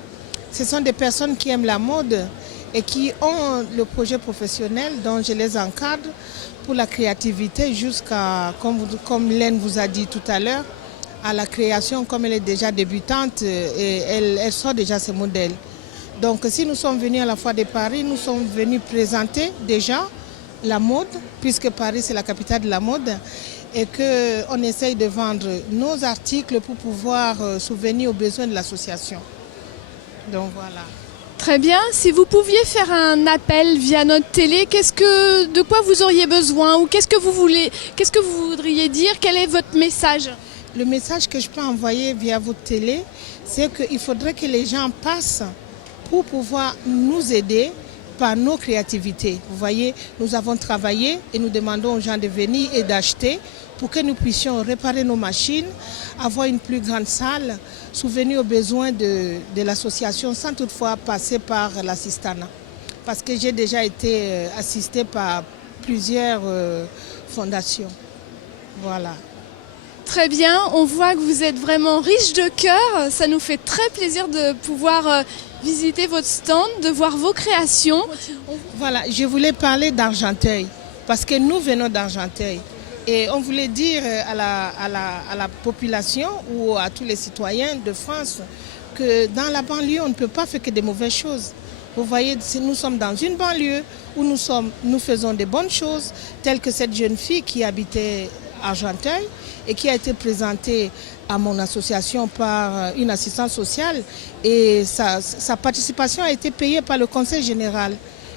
Ce sont des personnes qui aiment la mode et qui ont le projet professionnel dont je les encadre pour la créativité jusqu'à, comme Lène vous a dit tout à l'heure, à la création comme elle est déjà débutante et elle sort déjà ses modèles. Donc si nous sommes venus à la Foire de Paris, nous sommes venus présenter déjà la mode, puisque Paris c'est la capitale de la mode, et qu'on essaye de vendre nos articles pour pouvoir subvenir aux besoins de l'association. Donc voilà. Très bien. Si vous pouviez faire un appel via notre télé, de quoi vous auriez besoin ou qu'est-ce que vous voudriez dire? Quel est votre message? Le message que je peux envoyer via votre télé, c'est qu'il faudrait que les gens passent pour pouvoir nous aider par nos créativités. Vous voyez, nous avons travaillé et nous demandons aux gens de venir et d'acheter pour que nous puissions réparer nos machines, avoir une plus grande salle, subvenir aux besoins de l'association sans toutefois passer par l'assistanat. Parce que j'ai déjà été assistée par plusieurs fondations. Voilà. Très bien, on voit que vous êtes vraiment riche de cœur. Ça nous fait très plaisir de pouvoir visiter votre stand, de voir vos créations. Voilà, je voulais parler d'Argenteuil, parce que nous venons d'Argenteuil. Et on voulait dire à la population ou à tous les citoyens de France que dans la banlieue, on ne peut pas faire que des mauvaises choses. Vous voyez, nous sommes dans une banlieue où nous faisons des bonnes choses, telles que cette jeune fille qui habitait Argenteuil et qui a été présentée à mon association par une assistante sociale. Et sa participation a été payée par le Conseil général.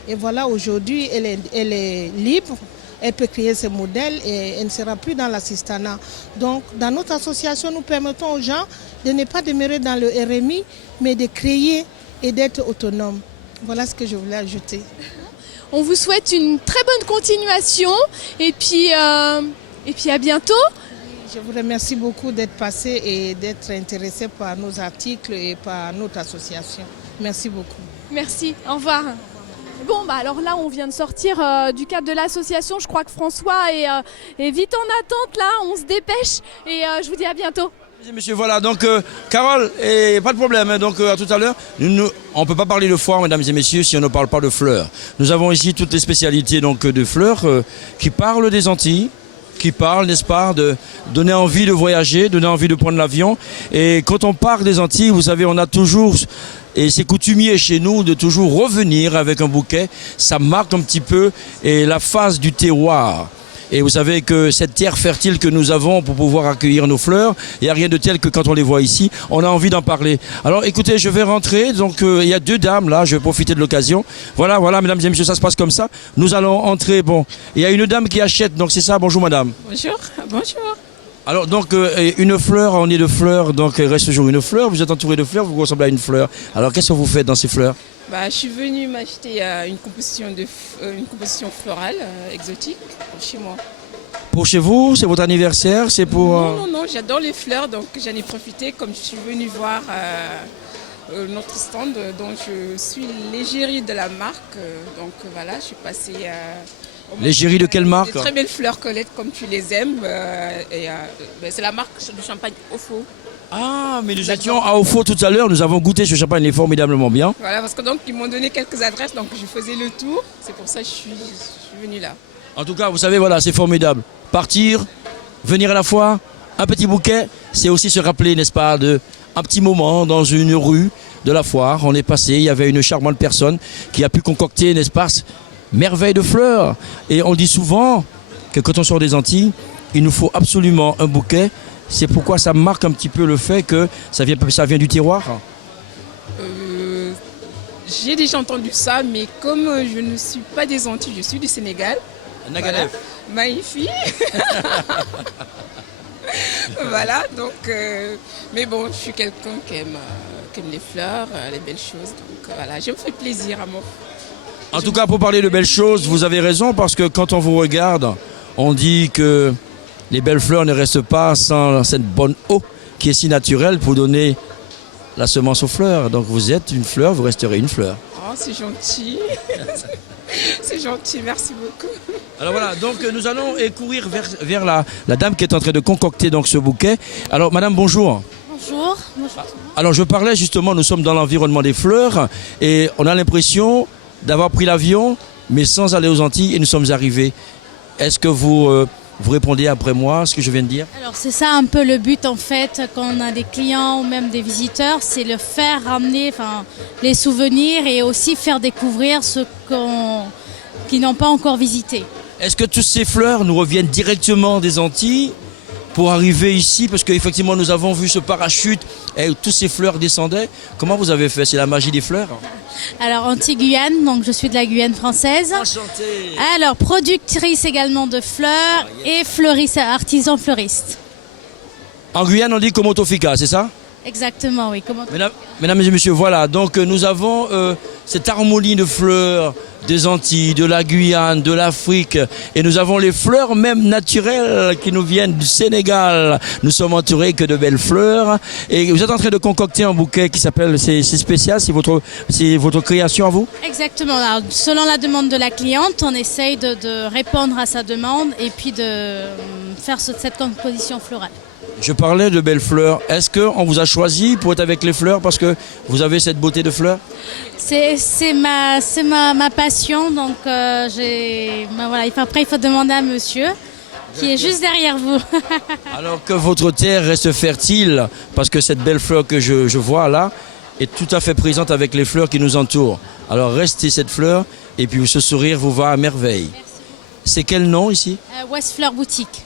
Et voilà, aujourd'hui, elle est libre. Elle peut créer ses modèles et elle ne sera plus dans l'assistanat. Donc, dans notre association, nous permettons aux gens de ne pas demeurer dans le RMI, mais de créer et d'être autonomes. Voilà ce que je voulais ajouter. On vous souhaite une très bonne continuation et puis à bientôt. Je vous remercie beaucoup d'être passé et d'être intéressé par nos articles et par notre association. Merci beaucoup. Merci, au revoir. Bon, alors là, on vient de sortir du cadre de l'association. Je crois que François est vite en attente là. On se dépêche et je vous dis à bientôt. Monsieur, voilà, donc Carole, pas de problème, hein, donc à tout à l'heure. On ne peut pas parler de foire, mesdames et messieurs, si on ne parle pas de fleurs. Nous avons ici toutes les spécialités donc, de fleurs qui parlent des Antilles, qui parlent, n'est-ce pas, de donner envie de voyager, donner envie de prendre l'avion. Et quand on part des Antilles, vous savez, on a toujours... Et c'est coutumier chez nous de toujours revenir avec un bouquet. Ça marque un petit peu la face du terroir. Et vous savez que cette terre fertile que nous avons pour pouvoir accueillir nos fleurs, il n'y a rien de tel que quand on les voit ici, on a envie d'en parler. Alors écoutez, je vais rentrer. Donc il y a 2 dames là, je vais profiter de l'occasion. Voilà, mesdames et messieurs, ça se passe comme ça. Nous allons entrer. Bon, il y a une dame qui achète, donc c'est ça. Bonjour madame. Bonjour, bonjour. Alors donc une fleur, on est de fleurs, donc il reste toujours une fleur. Vous êtes entouré de fleurs, vous ressemblez à une fleur. Alors qu'est-ce que vous faites dans ces fleurs? Je suis venue m'acheter une composition florale exotique chez moi. Pour chez vous, c'est votre anniversaire, c'est pour... Non, j'adore les fleurs, donc j'en ai profité comme je suis venue voir notre stand, donc je suis l'égérie de la marque, donc voilà, je suis passée... L'égérie de quelle marque? De très belles fleurs, Colette, comme tu les aimes. C'est la marque du champagne Ofo. Ah, mais nous étions à Ofo tout à l'heure. Nous avons goûté ce champagne, il est formidablement bien. Voilà, parce que donc ils m'ont donné quelques adresses, donc je faisais le tour. C'est pour ça que je suis venue là. En tout cas, vous savez, voilà, c'est formidable. Partir, venir à la foire, Un petit bouquet, c'est aussi se rappeler, n'est-ce pas, de un petit moment dans une rue de la foire. On est passé, il y avait une charmante personne qui a pu concocter, n'est-ce pas, merveille de fleurs. Et on dit souvent que quand on sort des Antilles, il nous faut absolument un bouquet. C'est pourquoi ça marque un petit peu le fait que ça vient du terroir. J'ai déjà entendu ça, mais comme je ne suis pas des Antilles, je suis du Sénégal. Nagadef. Voilà. Maïfi. Voilà, donc... mais bon, je suis quelqu'un qui aime les fleurs, les belles choses. Donc voilà, je me fais plaisir à moi. En tout cas, pour parler de belles choses, vous avez raison, parce que quand on vous regarde, on dit que les belles fleurs ne restent pas sans cette bonne eau qui est si naturelle pour donner la semence aux fleurs. Donc vous êtes une fleur, vous resterez une fleur. Oh, c'est gentil. C'est gentil, merci beaucoup. Alors voilà, donc nous allons courir vers la dame qui est en train de concocter donc ce bouquet. Alors madame, bonjour. Bonjour. Alors je parlais justement, nous sommes dans l'environnement des fleurs et on a l'impression d'avoir pris l'avion mais sans aller aux Antilles et nous sommes arrivés. Est-ce que vous répondez après moi à ce que je viens de dire? Alors c'est ça un peu le but en fait quand on a des clients ou même des visiteurs, c'est le faire ramener les souvenirs et aussi faire découvrir ceux qui n'ont pas encore visité. Est-ce que toutes ces fleurs nous reviennent directement des Antilles pour arriver ici? Parce qu'effectivement nous avons vu ce parachute et toutes ces fleurs descendaient. Comment vous avez fait? C'est la magie des fleurs? Alors Antilles-Guyane, donc je suis de la Guyane française. Enchantée. Alors productrice également de fleurs et fleuriste, artisan fleuriste. En Guyane on dit Komoto Fika, c'est ça? Exactement, oui. Mesdames et messieurs, voilà, donc nous avons cette harmonie de fleurs des Antilles, de la Guyane, de l'Afrique, et nous avons les fleurs même naturelles qui nous viennent du Sénégal. Nous sommes entourés que de belles fleurs, et vous êtes en train de concocter un bouquet qui s'appelle, c'est spécial, c'est votre création à vous? Exactement, alors, selon la demande de la cliente, on essaye de répondre à sa demande et puis de faire cette composition florale. Je parlais de belles fleurs. Est-ce qu'on vous a choisi pour être avec les fleurs parce que vous avez cette beauté de fleurs? C'est ma passion, donc voilà. Après, il faut demander à monsieur qui est juste derrière vous. Alors que votre terre reste fertile, parce que cette belle fleur que je vois là est tout à fait présente avec les fleurs qui nous entourent. Alors restez cette fleur et puis ce sourire vous va à merveille. C'est quel nom ici? West Fleur Boutique.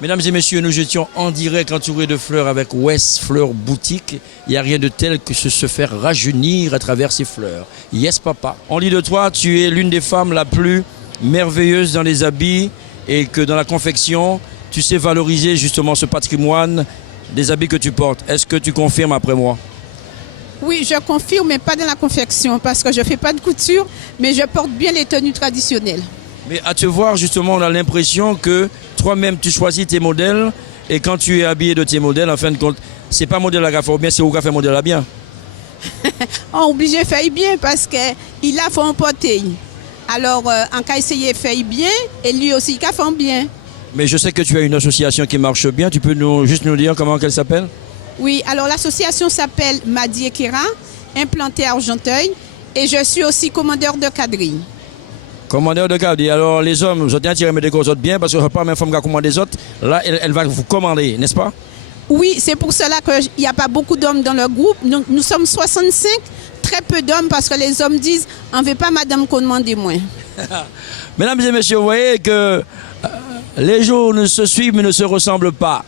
Mesdames et messieurs, nous étions en direct entourés de fleurs avec West Fleur Boutique. Il n'y a rien de tel que se faire rajeunir à travers ces fleurs. Yes, papa. On dit de toi, tu es l'une des femmes la plus merveilleuse dans les habits et que dans la confection, tu sais valoriser justement ce patrimoine des habits que tu portes. Est-ce que tu confirmes après moi? Oui, je confirme, mais pas dans la confection parce que je ne fais pas de couture, mais je porte bien les tenues traditionnelles. Mais à te voir, justement, on a l'impression que toi-même, tu choisis tes modèles et quand tu es habillé de tes modèles, en fin de compte, c'est pas modèle à faire bien, c'est au café modèle à bien. On obligé de faire bien parce qu'il a fait un porter. Alors, on a essayé de faire bien et lui aussi, il a fait bien. Mais je sais que tu as une association qui marche bien. Tu peux juste nous dire comment elle s'appelle? Oui, alors l'association s'appelle Madi Ekera, implantée à Argenteuil, et je suis aussi commandeur de quadrille. Commandeur de quadrille. Alors les hommes, vous avez tiré mes autres bien parce que je ne pas même femme qui a commandé les autres. Là, elle va vous commander, n'est-ce pas? Oui, c'est pour cela qu'il n'y a pas beaucoup d'hommes dans le groupe. Nous sommes 65, très peu d'hommes parce que les hommes disent « on ne veut pas madame qu'on demande moins ». Mesdames et messieurs, vous voyez que les jours ne se suivent mais ne se ressemblent pas.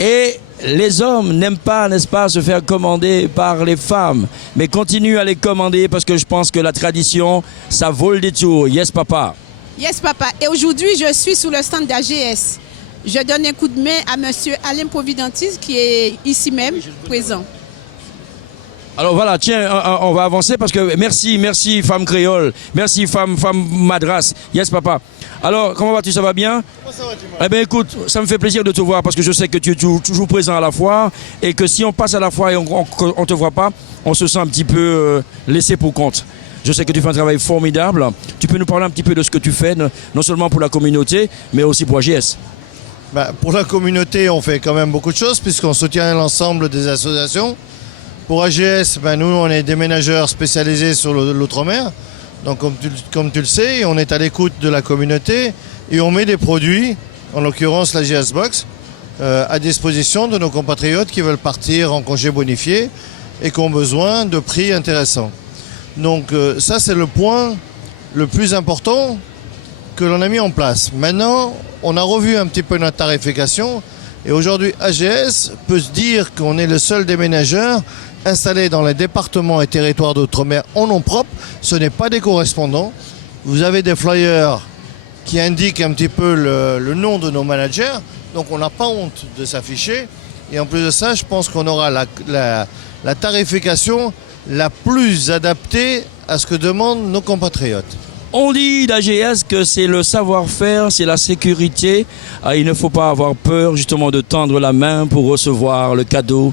Et les hommes n'aiment pas, n'est-ce pas, se faire commander par les femmes. Mais continuent à les commander parce que je pense que la tradition, ça vaut le détour. Yes, papa. Yes, papa. Et aujourd'hui, je suis sous le stand d'AGS. Je donne un coup de main à monsieur Alain Providentis qui est ici même, présent. Alors voilà, tiens, on va avancer parce que merci femme créole, merci femme madras. Yes papa. Alors comment vas-tu, ça va bien? Ça va, eh bien écoute, ça me fait plaisir de te voir parce que je sais que tu es toujours présent à la foire et que si on passe à la foire et on ne te voit pas, on se sent un petit peu laissé pour compte. Je sais que tu fais un travail formidable. Tu peux nous parler un petit peu de ce que tu fais, non seulement pour la communauté, mais aussi pour AGS? Pour la communauté, on fait quand même beaucoup de choses puisqu'on soutient l'ensemble des associations. Pour AGS, nous, on est déménageurs spécialisés sur l'outre-mer. Donc, comme tu le sais, on est à l'écoute de la communauté et on met des produits, en l'occurrence la GS Box, à disposition de nos compatriotes qui veulent partir en congé bonifié et qui ont besoin de prix intéressants. Donc ça, c'est le point le plus important que l'on a mis en place. Maintenant, on a revu un petit peu notre tarification et aujourd'hui, AGS peut se dire qu'on est le seul déménageur installé dans les départements et territoires d'outre-mer en nom propre. Ce n'est pas des correspondants. Vous avez des flyers qui indiquent un petit peu le nom de nos managers, donc on n'a pas honte de s'afficher. Et en plus de ça, je pense qu'on aura la tarification la plus adaptée à ce que demandent nos compatriotes. On dit d'AGS que c'est le savoir-faire, c'est la sécurité. Il ne faut pas avoir peur justement de tendre la main pour recevoir le cadeau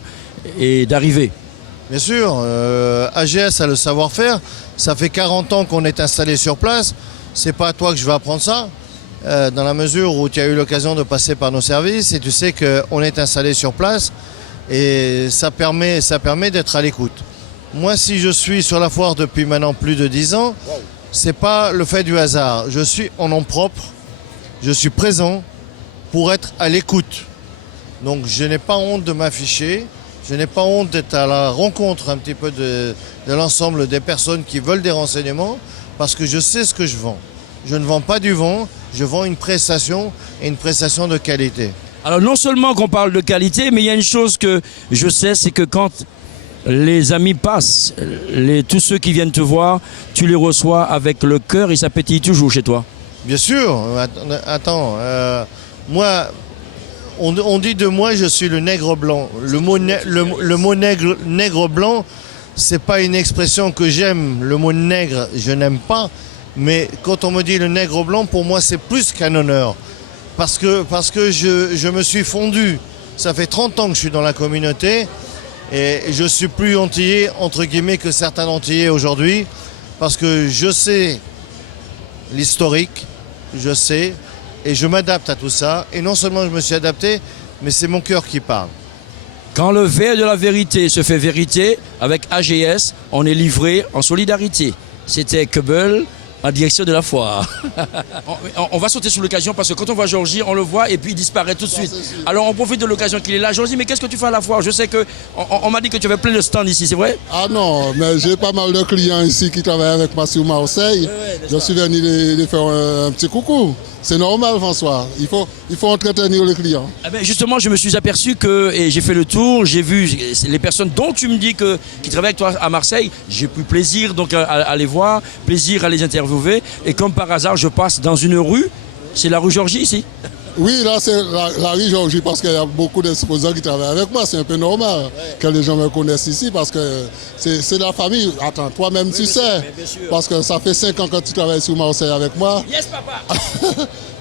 et d'arriver. Bien sûr, AGS a le savoir-faire. Ça fait 40 ans qu'on est installé sur place. C'est pas à toi que je vais apprendre ça, dans la mesure où tu as eu l'occasion de passer par nos services et tu sais qu'on est installé sur place et ça permet d'être à l'écoute. Moi, si je suis sur la foire depuis maintenant plus de 10 ans, c'est pas le fait du hasard. Je suis en nom propre, je suis présent pour être à l'écoute. Donc je n'ai pas honte de m'afficher, je n'ai pas honte d'être à la rencontre un petit peu de l'ensemble des personnes qui veulent des renseignements, parce que je sais ce que je vends. Je ne vends pas du vent, je vends une prestation et une prestation de qualité. Alors non seulement qu'on parle de qualité, mais il y a une chose que je sais, c'est que quand les amis passent, tous ceux qui viennent te voir, tu les reçois avec le cœur et ça pétille toujours chez toi. Bien sûr, attends, moi, on dit de moi je suis le nègre blanc. Le mot nègre blanc, c'est pas une expression que j'aime. Le mot nègre, je n'aime pas. Mais quand on me dit le nègre blanc, pour moi c'est plus qu'un honneur. Parce que je me suis fondu. Ça fait 30 ans que je suis dans la communauté. Et je suis plus antillais, entre guillemets, que certains antillais aujourd'hui. Parce que je sais l'historique, je sais, et je m'adapte à tout ça. Et non seulement je me suis adapté, mais c'est mon cœur qui parle. Quand le verre de la vérité se fait vérité, avec AGS, on est livré en solidarité. C'était Keubel en direction de la foire. On va sauter sur l'occasion parce que quand on voit Georgie, on le voit et puis il disparaît tout de suite. Alors on profite de l'occasion qu'il est là. Georgie, mais qu'est-ce que tu fais à la foire? Je sais qu'on m'a dit que tu avais plein de stands ici, c'est vrai? Ah non, mais j'ai pas mal de clients ici qui travaillent avec moi sur Marseille. Je suis venu les faire un petit coucou. C'est normal, François. Il faut entretenir les clients. Eh bien, justement, je me suis aperçu que, et j'ai fait le tour, j'ai vu les personnes dont tu me dis qui travaillent avec toi à Marseille. J'ai pris plaisir donc à les voir, plaisir à les interviewer. Et comme par hasard, je passe dans une rue. C'est la rue Georgie ici? Oui, là c'est la rue Georgie parce qu'il y a beaucoup d'exposants qui travaillent avec moi. C'est un peu normal que les gens me connaissent ici parce que c'est la famille. Attends, toi-même tu sais. Parce que ça fait 5 ans que tu travailles sur Marseille avec moi. Yes, papa.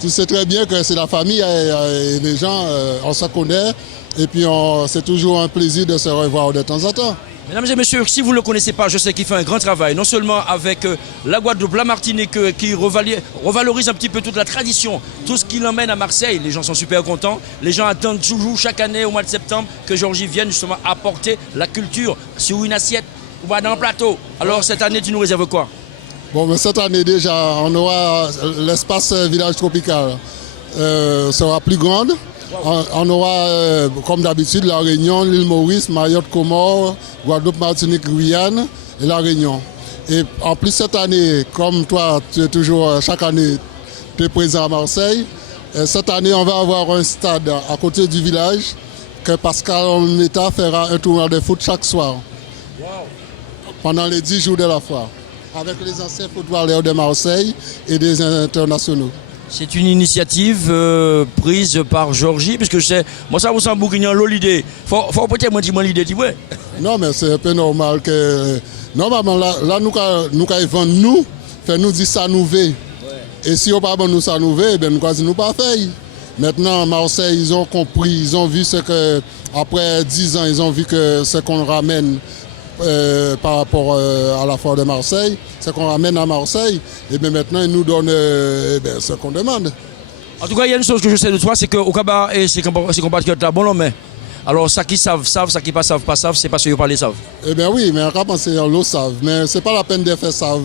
Tu sais très bien que c'est la famille et les gens, on se connaît. Et puis c'est toujours un plaisir de se revoir de temps en temps. Mesdames et messieurs, si vous ne le connaissez pas, je sais qu'il fait un grand travail, non seulement avec la Guadeloupe, la Martinique, qui revalorise un petit peu toute la tradition, tout ce qui l'emmène à Marseille. Les gens sont super contents. Les gens attendent toujours chaque année au mois de septembre que Georgie vienne justement apporter la culture sur une assiette ou dans un plateau. Alors cette année, tu nous réserves quoi? Bon, mais cette année déjà, on aura l'espace village tropical sera plus grande. On aura, comme d'habitude, La Réunion, l'île Maurice, Mayotte, Comores, Guadeloupe, Martinique, Guyane et La Réunion. Et en plus, cette année, comme toi, tu es toujours, chaque année, tu es présent à Marseille, cette année, on va avoir un stade à côté du village que Pascal Meta fera un tournoi de foot chaque soir. Wow. Pendant les 10 jours de la foire, avec les anciens footballeurs de Marseille et des internationaux. C'est une initiative prise par Georgie, puisque je sais, moi ça vous semble bourguignon l'idée. Faut peut-être me dire l'idée, tu vois. Non, mais c'est un peu normal que. Normalement, là nous vendons nous, fait nous dire ça nous veut. Et si on ne pas nous ça nous veut, ben nous pas fait. Maintenant, Marseille, ils ont compris, ils ont vu ce que, après 10 ans, ils ont vu que ce qu'on ramène par rapport à la foire de Marseille, ce qu'on ramène à Marseille, et bien maintenant ils nous donnent ce qu'on demande. En tout cas, il y a une chose que je sais de toi, c'est qu'au Kaba et ses compatriotes là, bon l'homme. Alors, ça qui savent, ça qui pas savent, c'est parce qu'ils parlent savent. Eh bien oui, mais on va penser à l'eau savent, mais c'est pas la peine de faire savent.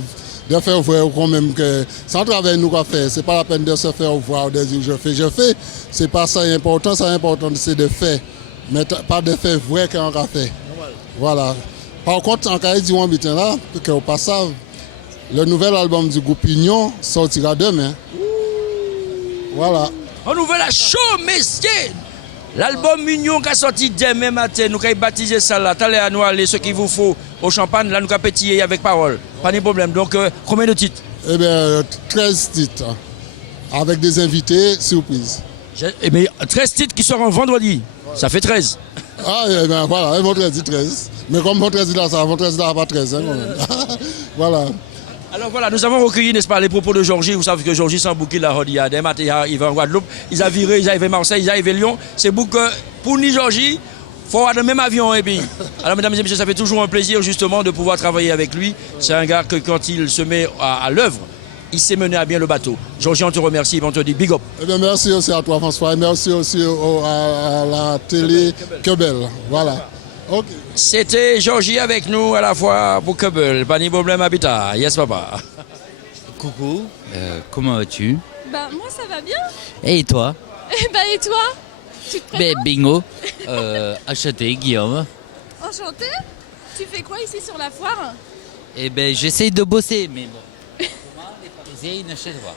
de faire voir quand même que sans travail nous qu'on fait, c'est pas la peine de se faire voir, de dire je fais, c'est pas ça important, c'est de faire, mais pas de faire vrai qu'on a fait. Voilà. Par contre, en cas de là, au passage, le nouvel album du groupe Union sortira demain. Voilà. On ouvre la show, messieurs. L'album Union qui a sorti demain matin, nous avons baptisé ça là. T'allez à nous aller, ce qu'il vous faut au champagne, là nous avons pétillé avec parole. Pas de problème. Donc, combien de titres? Eh bien, 13 titres. Avec des invités, surprise. Eh bien, 13 titres qui seront vendredi. Ça fait 13. Ah, eh bien, voilà, vendredi 13. Mais comme vendredi là, ça, vendredi là, pas 13. Hein, voilà. Alors voilà, nous avons recueilli, n'est-ce pas, les propos de Georgie. Vous savez que Georgie s'en bouquille la Rodia. Des matins, il va en Guadeloupe. Ils ont viré, ils arrivent à Marseille, ils arrivent à Lyon. C'est bouc pour ni Georgie, il faut avoir le même avion et puis. Alors mesdames et messieurs, ça fait toujours un plaisir justement de pouvoir travailler avec lui. C'est un gars que quand il se met à l'œuvre, il sait mener à bien le bateau. Georgie, on te remercie, on te dit big up. Eh bien, merci aussi à toi François et merci aussi à la télé Quebel. Voilà. Okay. C'était Georgie avec nous à la fois pour Quebel, pas de problème habitat. Yes papa. Coucou, comment vas-tu? Bah moi ça va bien. Et toi? Et toi? Tu te présentes? Bingo, enchanté Guillaume. Enchanté. Tu fais quoi ici sur la foire? Eh ben j'essaye de bosser, mais bon. Comment les Parisiens ils n'achètent pas.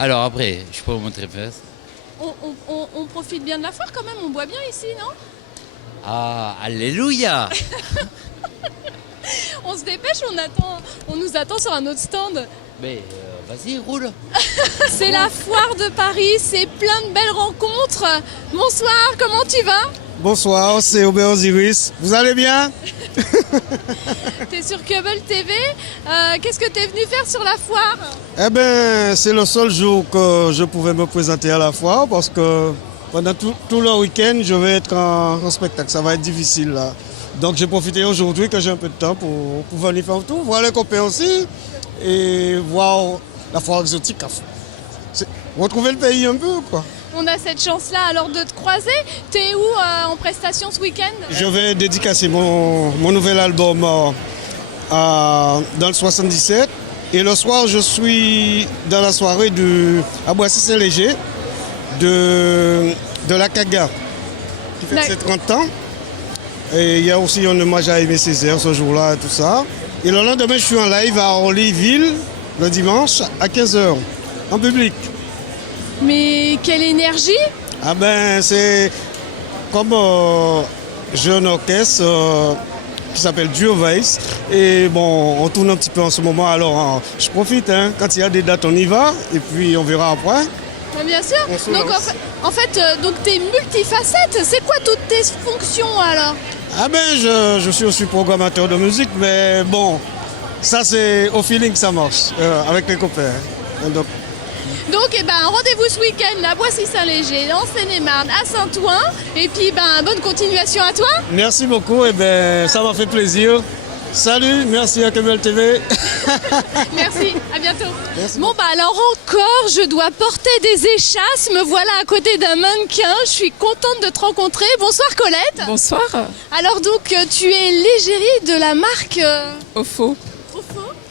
Alors après, je peux vous montrer plus. On profite bien de la foire quand même, on boit bien ici, non? Ah, alléluia. On se dépêche, on nous attend sur un autre stand. Mais vas-y, roule. C'est la foire de Paris, c'est plein de belles rencontres. Bonsoir, comment tu vas? Bonsoir, c'est Aubert Osiris. Vous allez bien? T'es sur Quebel TV. Qu'est-ce que t'es venu faire sur la foire? Eh bien, c'est le seul jour que je pouvais me présenter à la foire parce que pendant tout le week-end, je vais être en spectacle. Ça va être difficile là. Donc j'ai profité aujourd'hui que j'ai un peu de temps pour venir faire un tour, voir les copains aussi et voir la foire exotique. Retrouver le pays un peu quoi. On a cette chance-là alors de te croiser. T'es où en prestation ce week-end? Je vais dédicacer mon nouvel album dans le 77. Et le soir, je suis dans la soirée à Boissy-Saint-Léger de la Caga, qui fait ses 30 ans. Et il y a aussi un hommage à Aimé Césaire ce jour-là et tout ça. Et le lendemain, je suis en live à Orlyville, le dimanche, à 15h, en public. Mais quelle énergie! Ah ben, c'est comme jeune orchestre qui s'appelle Duo Vice. Et bon, on tourne un petit peu en ce moment, alors je profite. Hein. Quand il y a des dates, on y va, et puis on verra après. Bien sûr. Donc en fait, tu es multifacette. C'est quoi toutes tes fonctions alors? Ah ben, je suis aussi programmateur de musique, mais bon, ça c'est au feeling que ça marche, avec les copains. Donc rendez-vous ce week-end à Boissy-Saint-Léger, en Seine-et-Marne, à Saint-Ouen. Et puis bonne continuation à toi. Merci beaucoup, et ça m'a fait plaisir. Salut, merci à Quebel TV. Merci, à bientôt. Merci. Bon alors encore, je dois porter des échasses. Me voilà à côté d'un mannequin. Je suis contente de te rencontrer. Bonsoir Colette. Bonsoir. Alors donc, tu es l'égérie de la marque Ofo.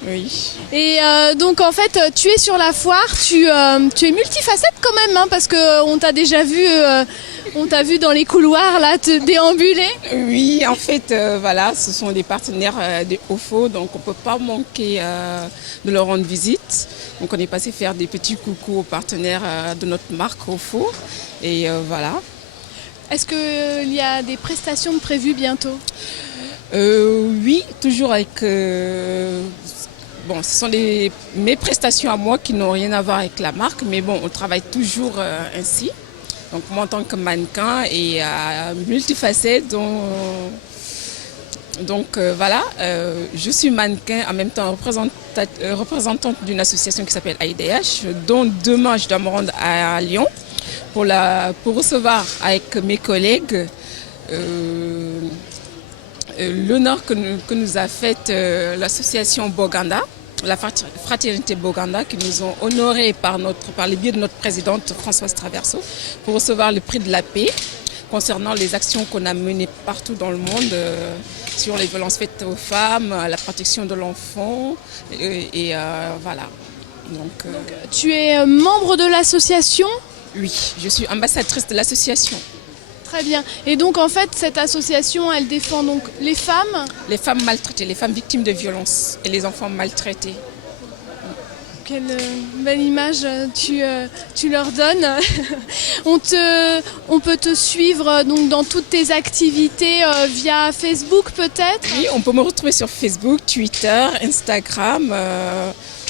Oui. Et donc en fait, tu es sur la foire, tu es multifacette quand même, hein, parce qu'on t'a déjà vu, on t'a vu dans les couloirs là te déambuler. Oui, en fait, voilà, ce sont des partenaires de Ofo, donc on ne peut pas manquer de leur rendre visite. Donc on est passé faire des petits coucous aux partenaires de notre marque Ofo, et voilà. Est-ce qu'il y a des prestations prévues bientôt? Oui, toujours avec... Bon, ce sont mes prestations à moi qui n'ont rien à voir avec la marque, mais bon, on travaille toujours ainsi. Donc moi en tant que mannequin et multifacette, donc voilà, je suis mannequin, en même temps représentante d'une association qui s'appelle AIDH, dont demain je dois me rendre à Lyon pour recevoir avec mes collègues l'honneur que nous a fait l'association Boganda, la fraternité Boganda, qui nous ont honorés par le biais de notre présidente Françoise Traverso pour recevoir le prix de la paix. concernant les actions qu'on a menées partout dans le monde sur les violences faites aux femmes, la protection de l'enfant et voilà. Donc, tu es membre de l'association ? Oui, je suis ambassadrice de l'association. Très bien. Et donc en fait, cette association, elle défend donc les femmes ? Les femmes maltraitées, les femmes victimes de violences et les enfants maltraités. Quelle belle image tu leur donnes. On peut te suivre donc dans toutes tes activités via Facebook peut-être ? Oui, on peut me retrouver sur Facebook, Twitter, Instagram.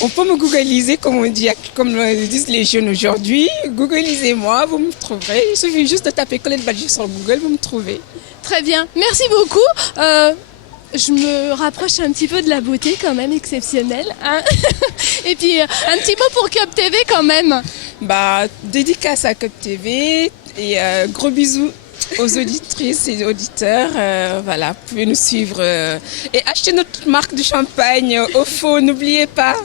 On peut me googliser comme disent les jeunes aujourd'hui. Googlisez-moi, vous me trouverez. Il suffit juste de taper Colette Badji sur Google, vous me trouvez. Très bien, merci beaucoup. Je me rapproche un petit peu de la beauté quand même, exceptionnelle. Hein. Et puis un petit mot pour Cup TV quand même. Dédicace à Cup TV et gros bisous aux auditrices et auditeurs. Voilà, vous pouvez nous suivre et acheter notre marque de champagne au faux, n'oubliez pas.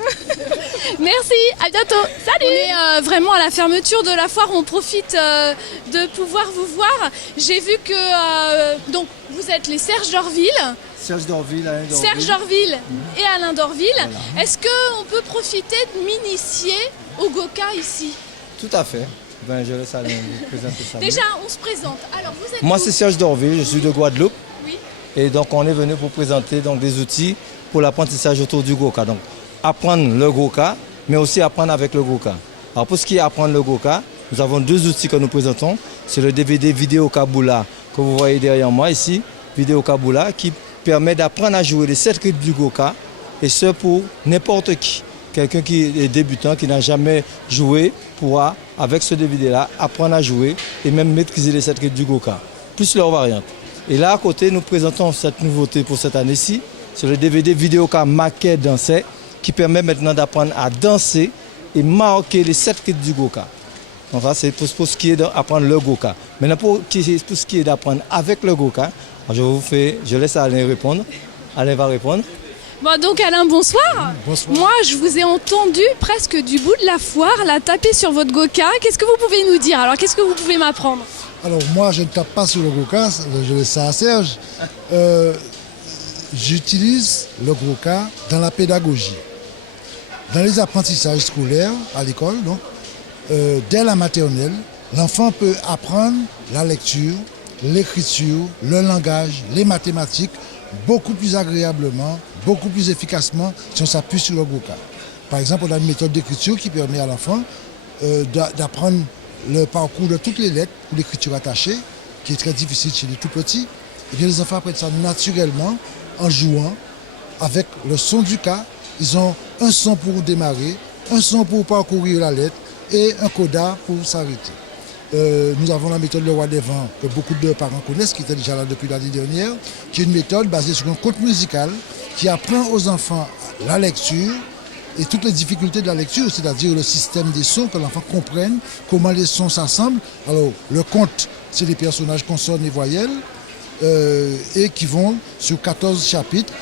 Merci, à bientôt. Salut. On est vraiment à la fermeture de la foire, on profite de pouvoir vous voir. J'ai vu que donc vous êtes les Serge Dorville. Serge Dorville, Alain Dorville. Serge Dorville et Alain Dorville. Voilà. Est-ce qu'on peut profiter de m'initier au Goka ici ? Tout à fait. Je laisse Alain vous présenter ça. Déjà, on se présente. Alors, vous êtes Moi, c'est Serge Dorville, je suis de Guadeloupe. Oui. Et donc, on est venu pour présenter donc, des outils pour l'apprentissage autour du Goka. Donc, apprendre le Goka, mais aussi apprendre avec le Goka. Alors, pour ce qui est apprendre le Goka, nous avons 2 outils que nous présentons. C'est le DVD Vidéo Kaboula que vous voyez derrière moi ici. Vidéo Kaboula qui permet d'apprendre à jouer les 7 rythmes du Goka, et ce pour n'importe qui. Quelqu'un qui est débutant, qui n'a jamais joué, pourra, avec ce DVD-là, apprendre à jouer et même maîtriser les 7 rythmes du Goka, plus leurs variantes. Et là, à côté, nous présentons cette nouveauté pour cette année-ci, c'est le DVD Vidéoka Maquet Danser, qui permet maintenant d'apprendre à danser et marquer les 7 rythmes du Goka. Donc ça, c'est pour ce qui est d'apprendre le Goka. Maintenant, pour ce qui est d'apprendre avec le Goka, je laisse Alain répondre. Alain va répondre. Bon, donc Alain, bonsoir. Bonsoir. Moi, je vous ai entendu presque du bout de la foire, là, taper sur votre Goka. Qu'est-ce que vous pouvez nous dire ? Alors, qu'est-ce que vous pouvez m'apprendre ? Alors, moi, je ne tape pas sur le Goka, je laisse ça à Serge. J'utilise le Goka dans la pédagogie. Dans les apprentissages scolaires, à l'école, donc, dès la maternelle, l'enfant peut apprendre la lecture, l'écriture, le langage, les mathématiques, beaucoup plus agréablement, beaucoup plus efficacement si on s'appuie sur le Goka. Par exemple, on a une méthode d'écriture qui permet à l'enfant d'apprendre le parcours de toutes les lettres ou l'écriture attachée, qui est très difficile chez les tout petits. Et bien, les enfants apprennent ça naturellement en jouant avec le son du Ka. Ils ont un son pour démarrer, un son pour parcourir la lettre et un coda pour s'arrêter. Nous avons la méthode Le Roi des Vents, que beaucoup de parents connaissent, qui était déjà là depuis l'année dernière, qui est une méthode basée sur un conte musical qui apprend aux enfants la lecture et toutes les difficultés de la lecture, c'est-à-dire le système des sons, que l'enfant comprenne comment les sons s'assemblent. Alors, le conte, c'est les personnages consonnes et voyelles, et qui vont, sur 14 chapitres,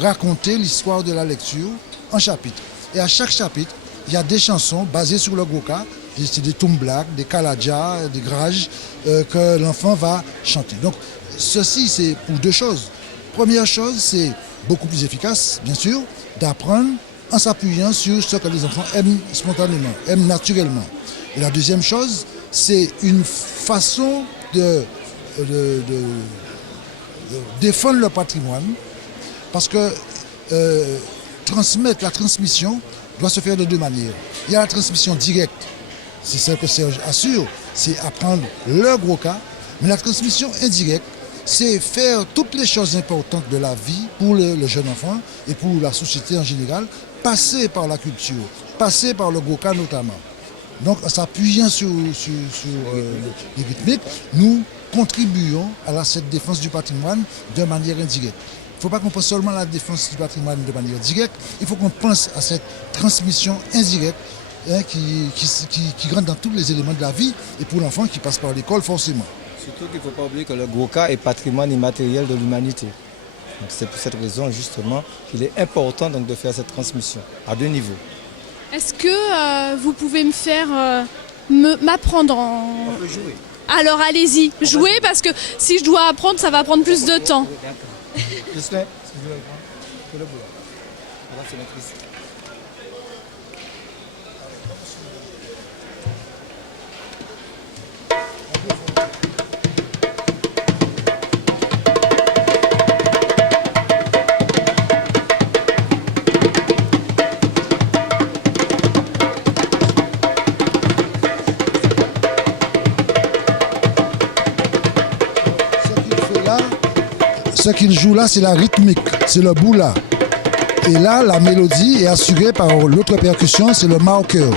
raconter l'histoire de la lecture en chapitres. Et à chaque chapitre, il y a des chansons basées sur le Goka. C'est des Tumblak, des Kaladja, des Graj que l'enfant va chanter. Donc ceci, c'est pour 2 choses. Première chose, c'est beaucoup plus efficace, bien sûr, d'apprendre en s'appuyant sur ce que les enfants aiment spontanément, aiment naturellement. Et la deuxième chose, c'est une façon de défendre le patrimoine, parce que la transmission doit se faire de 2 manières. Il y a la transmission directe. C'est celle que Serge assure, c'est apprendre le Goka. Mais la transmission indirecte, c'est faire toutes les choses importantes de la vie pour le jeune enfant et pour la société en général, passer par la culture, passer par le Goka notamment. Donc en s'appuyant sur les rythmiques, nous contribuons à cette défense du patrimoine de manière indirecte. Il ne faut pas qu'on pense seulement à la défense du patrimoine de manière directe, il faut qu'on pense à cette transmission indirecte, qui rentre dans tous les éléments de la vie et pour l'enfant qui passe par l'école forcément. Surtout qu'il ne faut pas oublier que le Goka est patrimoine immatériel de l'humanité. Donc c'est pour cette raison justement qu'il est important donc, de faire cette transmission à 2 niveaux. Est-ce que vous pouvez me faire m'apprendre On peut jouer. Alors allez-y, jouez parce que si je dois apprendre, ça va prendre plus de temps. Ce qu'il joue là, c'est la rythmique, c'est le boula. Et là, la mélodie est assurée par l'autre percussion, c'est le marqueur.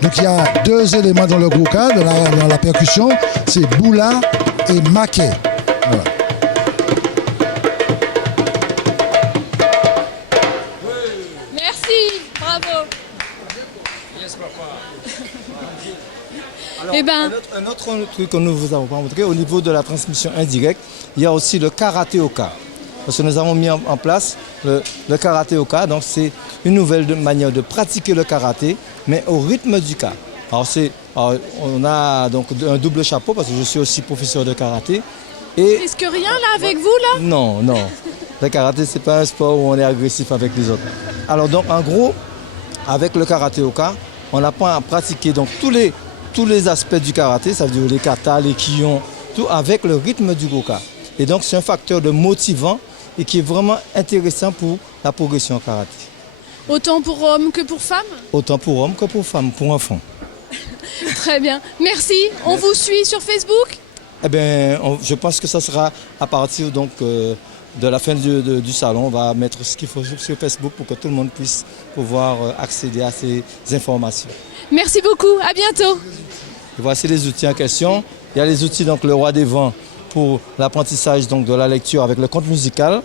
Donc il y a deux éléments dans le gouka, dans la percussion, c'est boula et maquet. Voilà. Merci, bravo. Alors, un autre truc que nous vous avons pas montré, au niveau de la transmission indirecte, il y a aussi le karaté-oka. Parce que nous avons mis en place le karaté-oka, donc c'est une nouvelle manière de pratiquer le karaté, mais au rythme du ka. Alors on a donc un double chapeau parce que je suis aussi professeur de karaté. Est-ce que rien là avec vous là? Non. Le karaté, c'est pas un sport où on est agressif avec les autres. Alors donc en gros, avec le karaté-oka, on apprend à pratiquer donc tous les aspects du karaté, ça veut dire les katas, les kiyons, tout avec le rythme du goka. Et donc c'est un facteur de motivant et qui est vraiment intéressant pour la progression en karaté. Autant pour hommes que pour femmes? Autant pour hommes que pour femmes, pour enfants. Très bien, merci. On vous suit sur Facebook? Eh bien, je pense que ça sera à partir donc, de la fin du salon. On va mettre ce qu'il faut sur Facebook pour que tout le monde puisse pouvoir accéder à ces informations. Merci beaucoup, à bientôt. Et voici les outils en question. Il y a les outils, donc le roi des vents pour l'apprentissage donc, de la lecture avec le conte musical.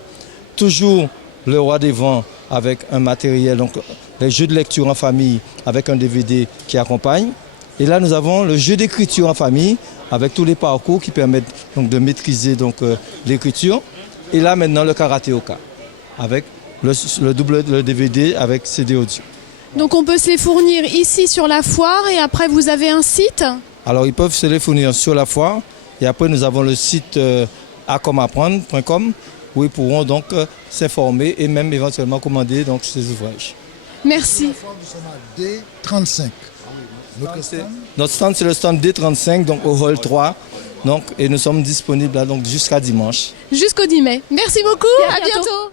Toujours le roi des vents avec un matériel, donc les jeux de lecture en famille avec un DVD qui accompagne. Et là, nous avons le jeu d'écriture en famille avec tous les parcours qui permettent donc, de maîtriser l'écriture. Et là, maintenant, le karaté-oka avec le DVD avec CD audio. Donc on peut se les fournir ici sur la foire et après vous avez un site? Alors ils peuvent se les fournir sur la foire et après nous avons le site acomapprendre.com où ils pourront donc s'informer et même éventuellement commander donc, ces ouvrages. Merci. D35. Notre stand c'est le stand D35 donc au hall 3 donc, et nous sommes disponibles là, donc, jusqu'à dimanche. Jusqu'au 10 mai. Merci beaucoup, à bientôt.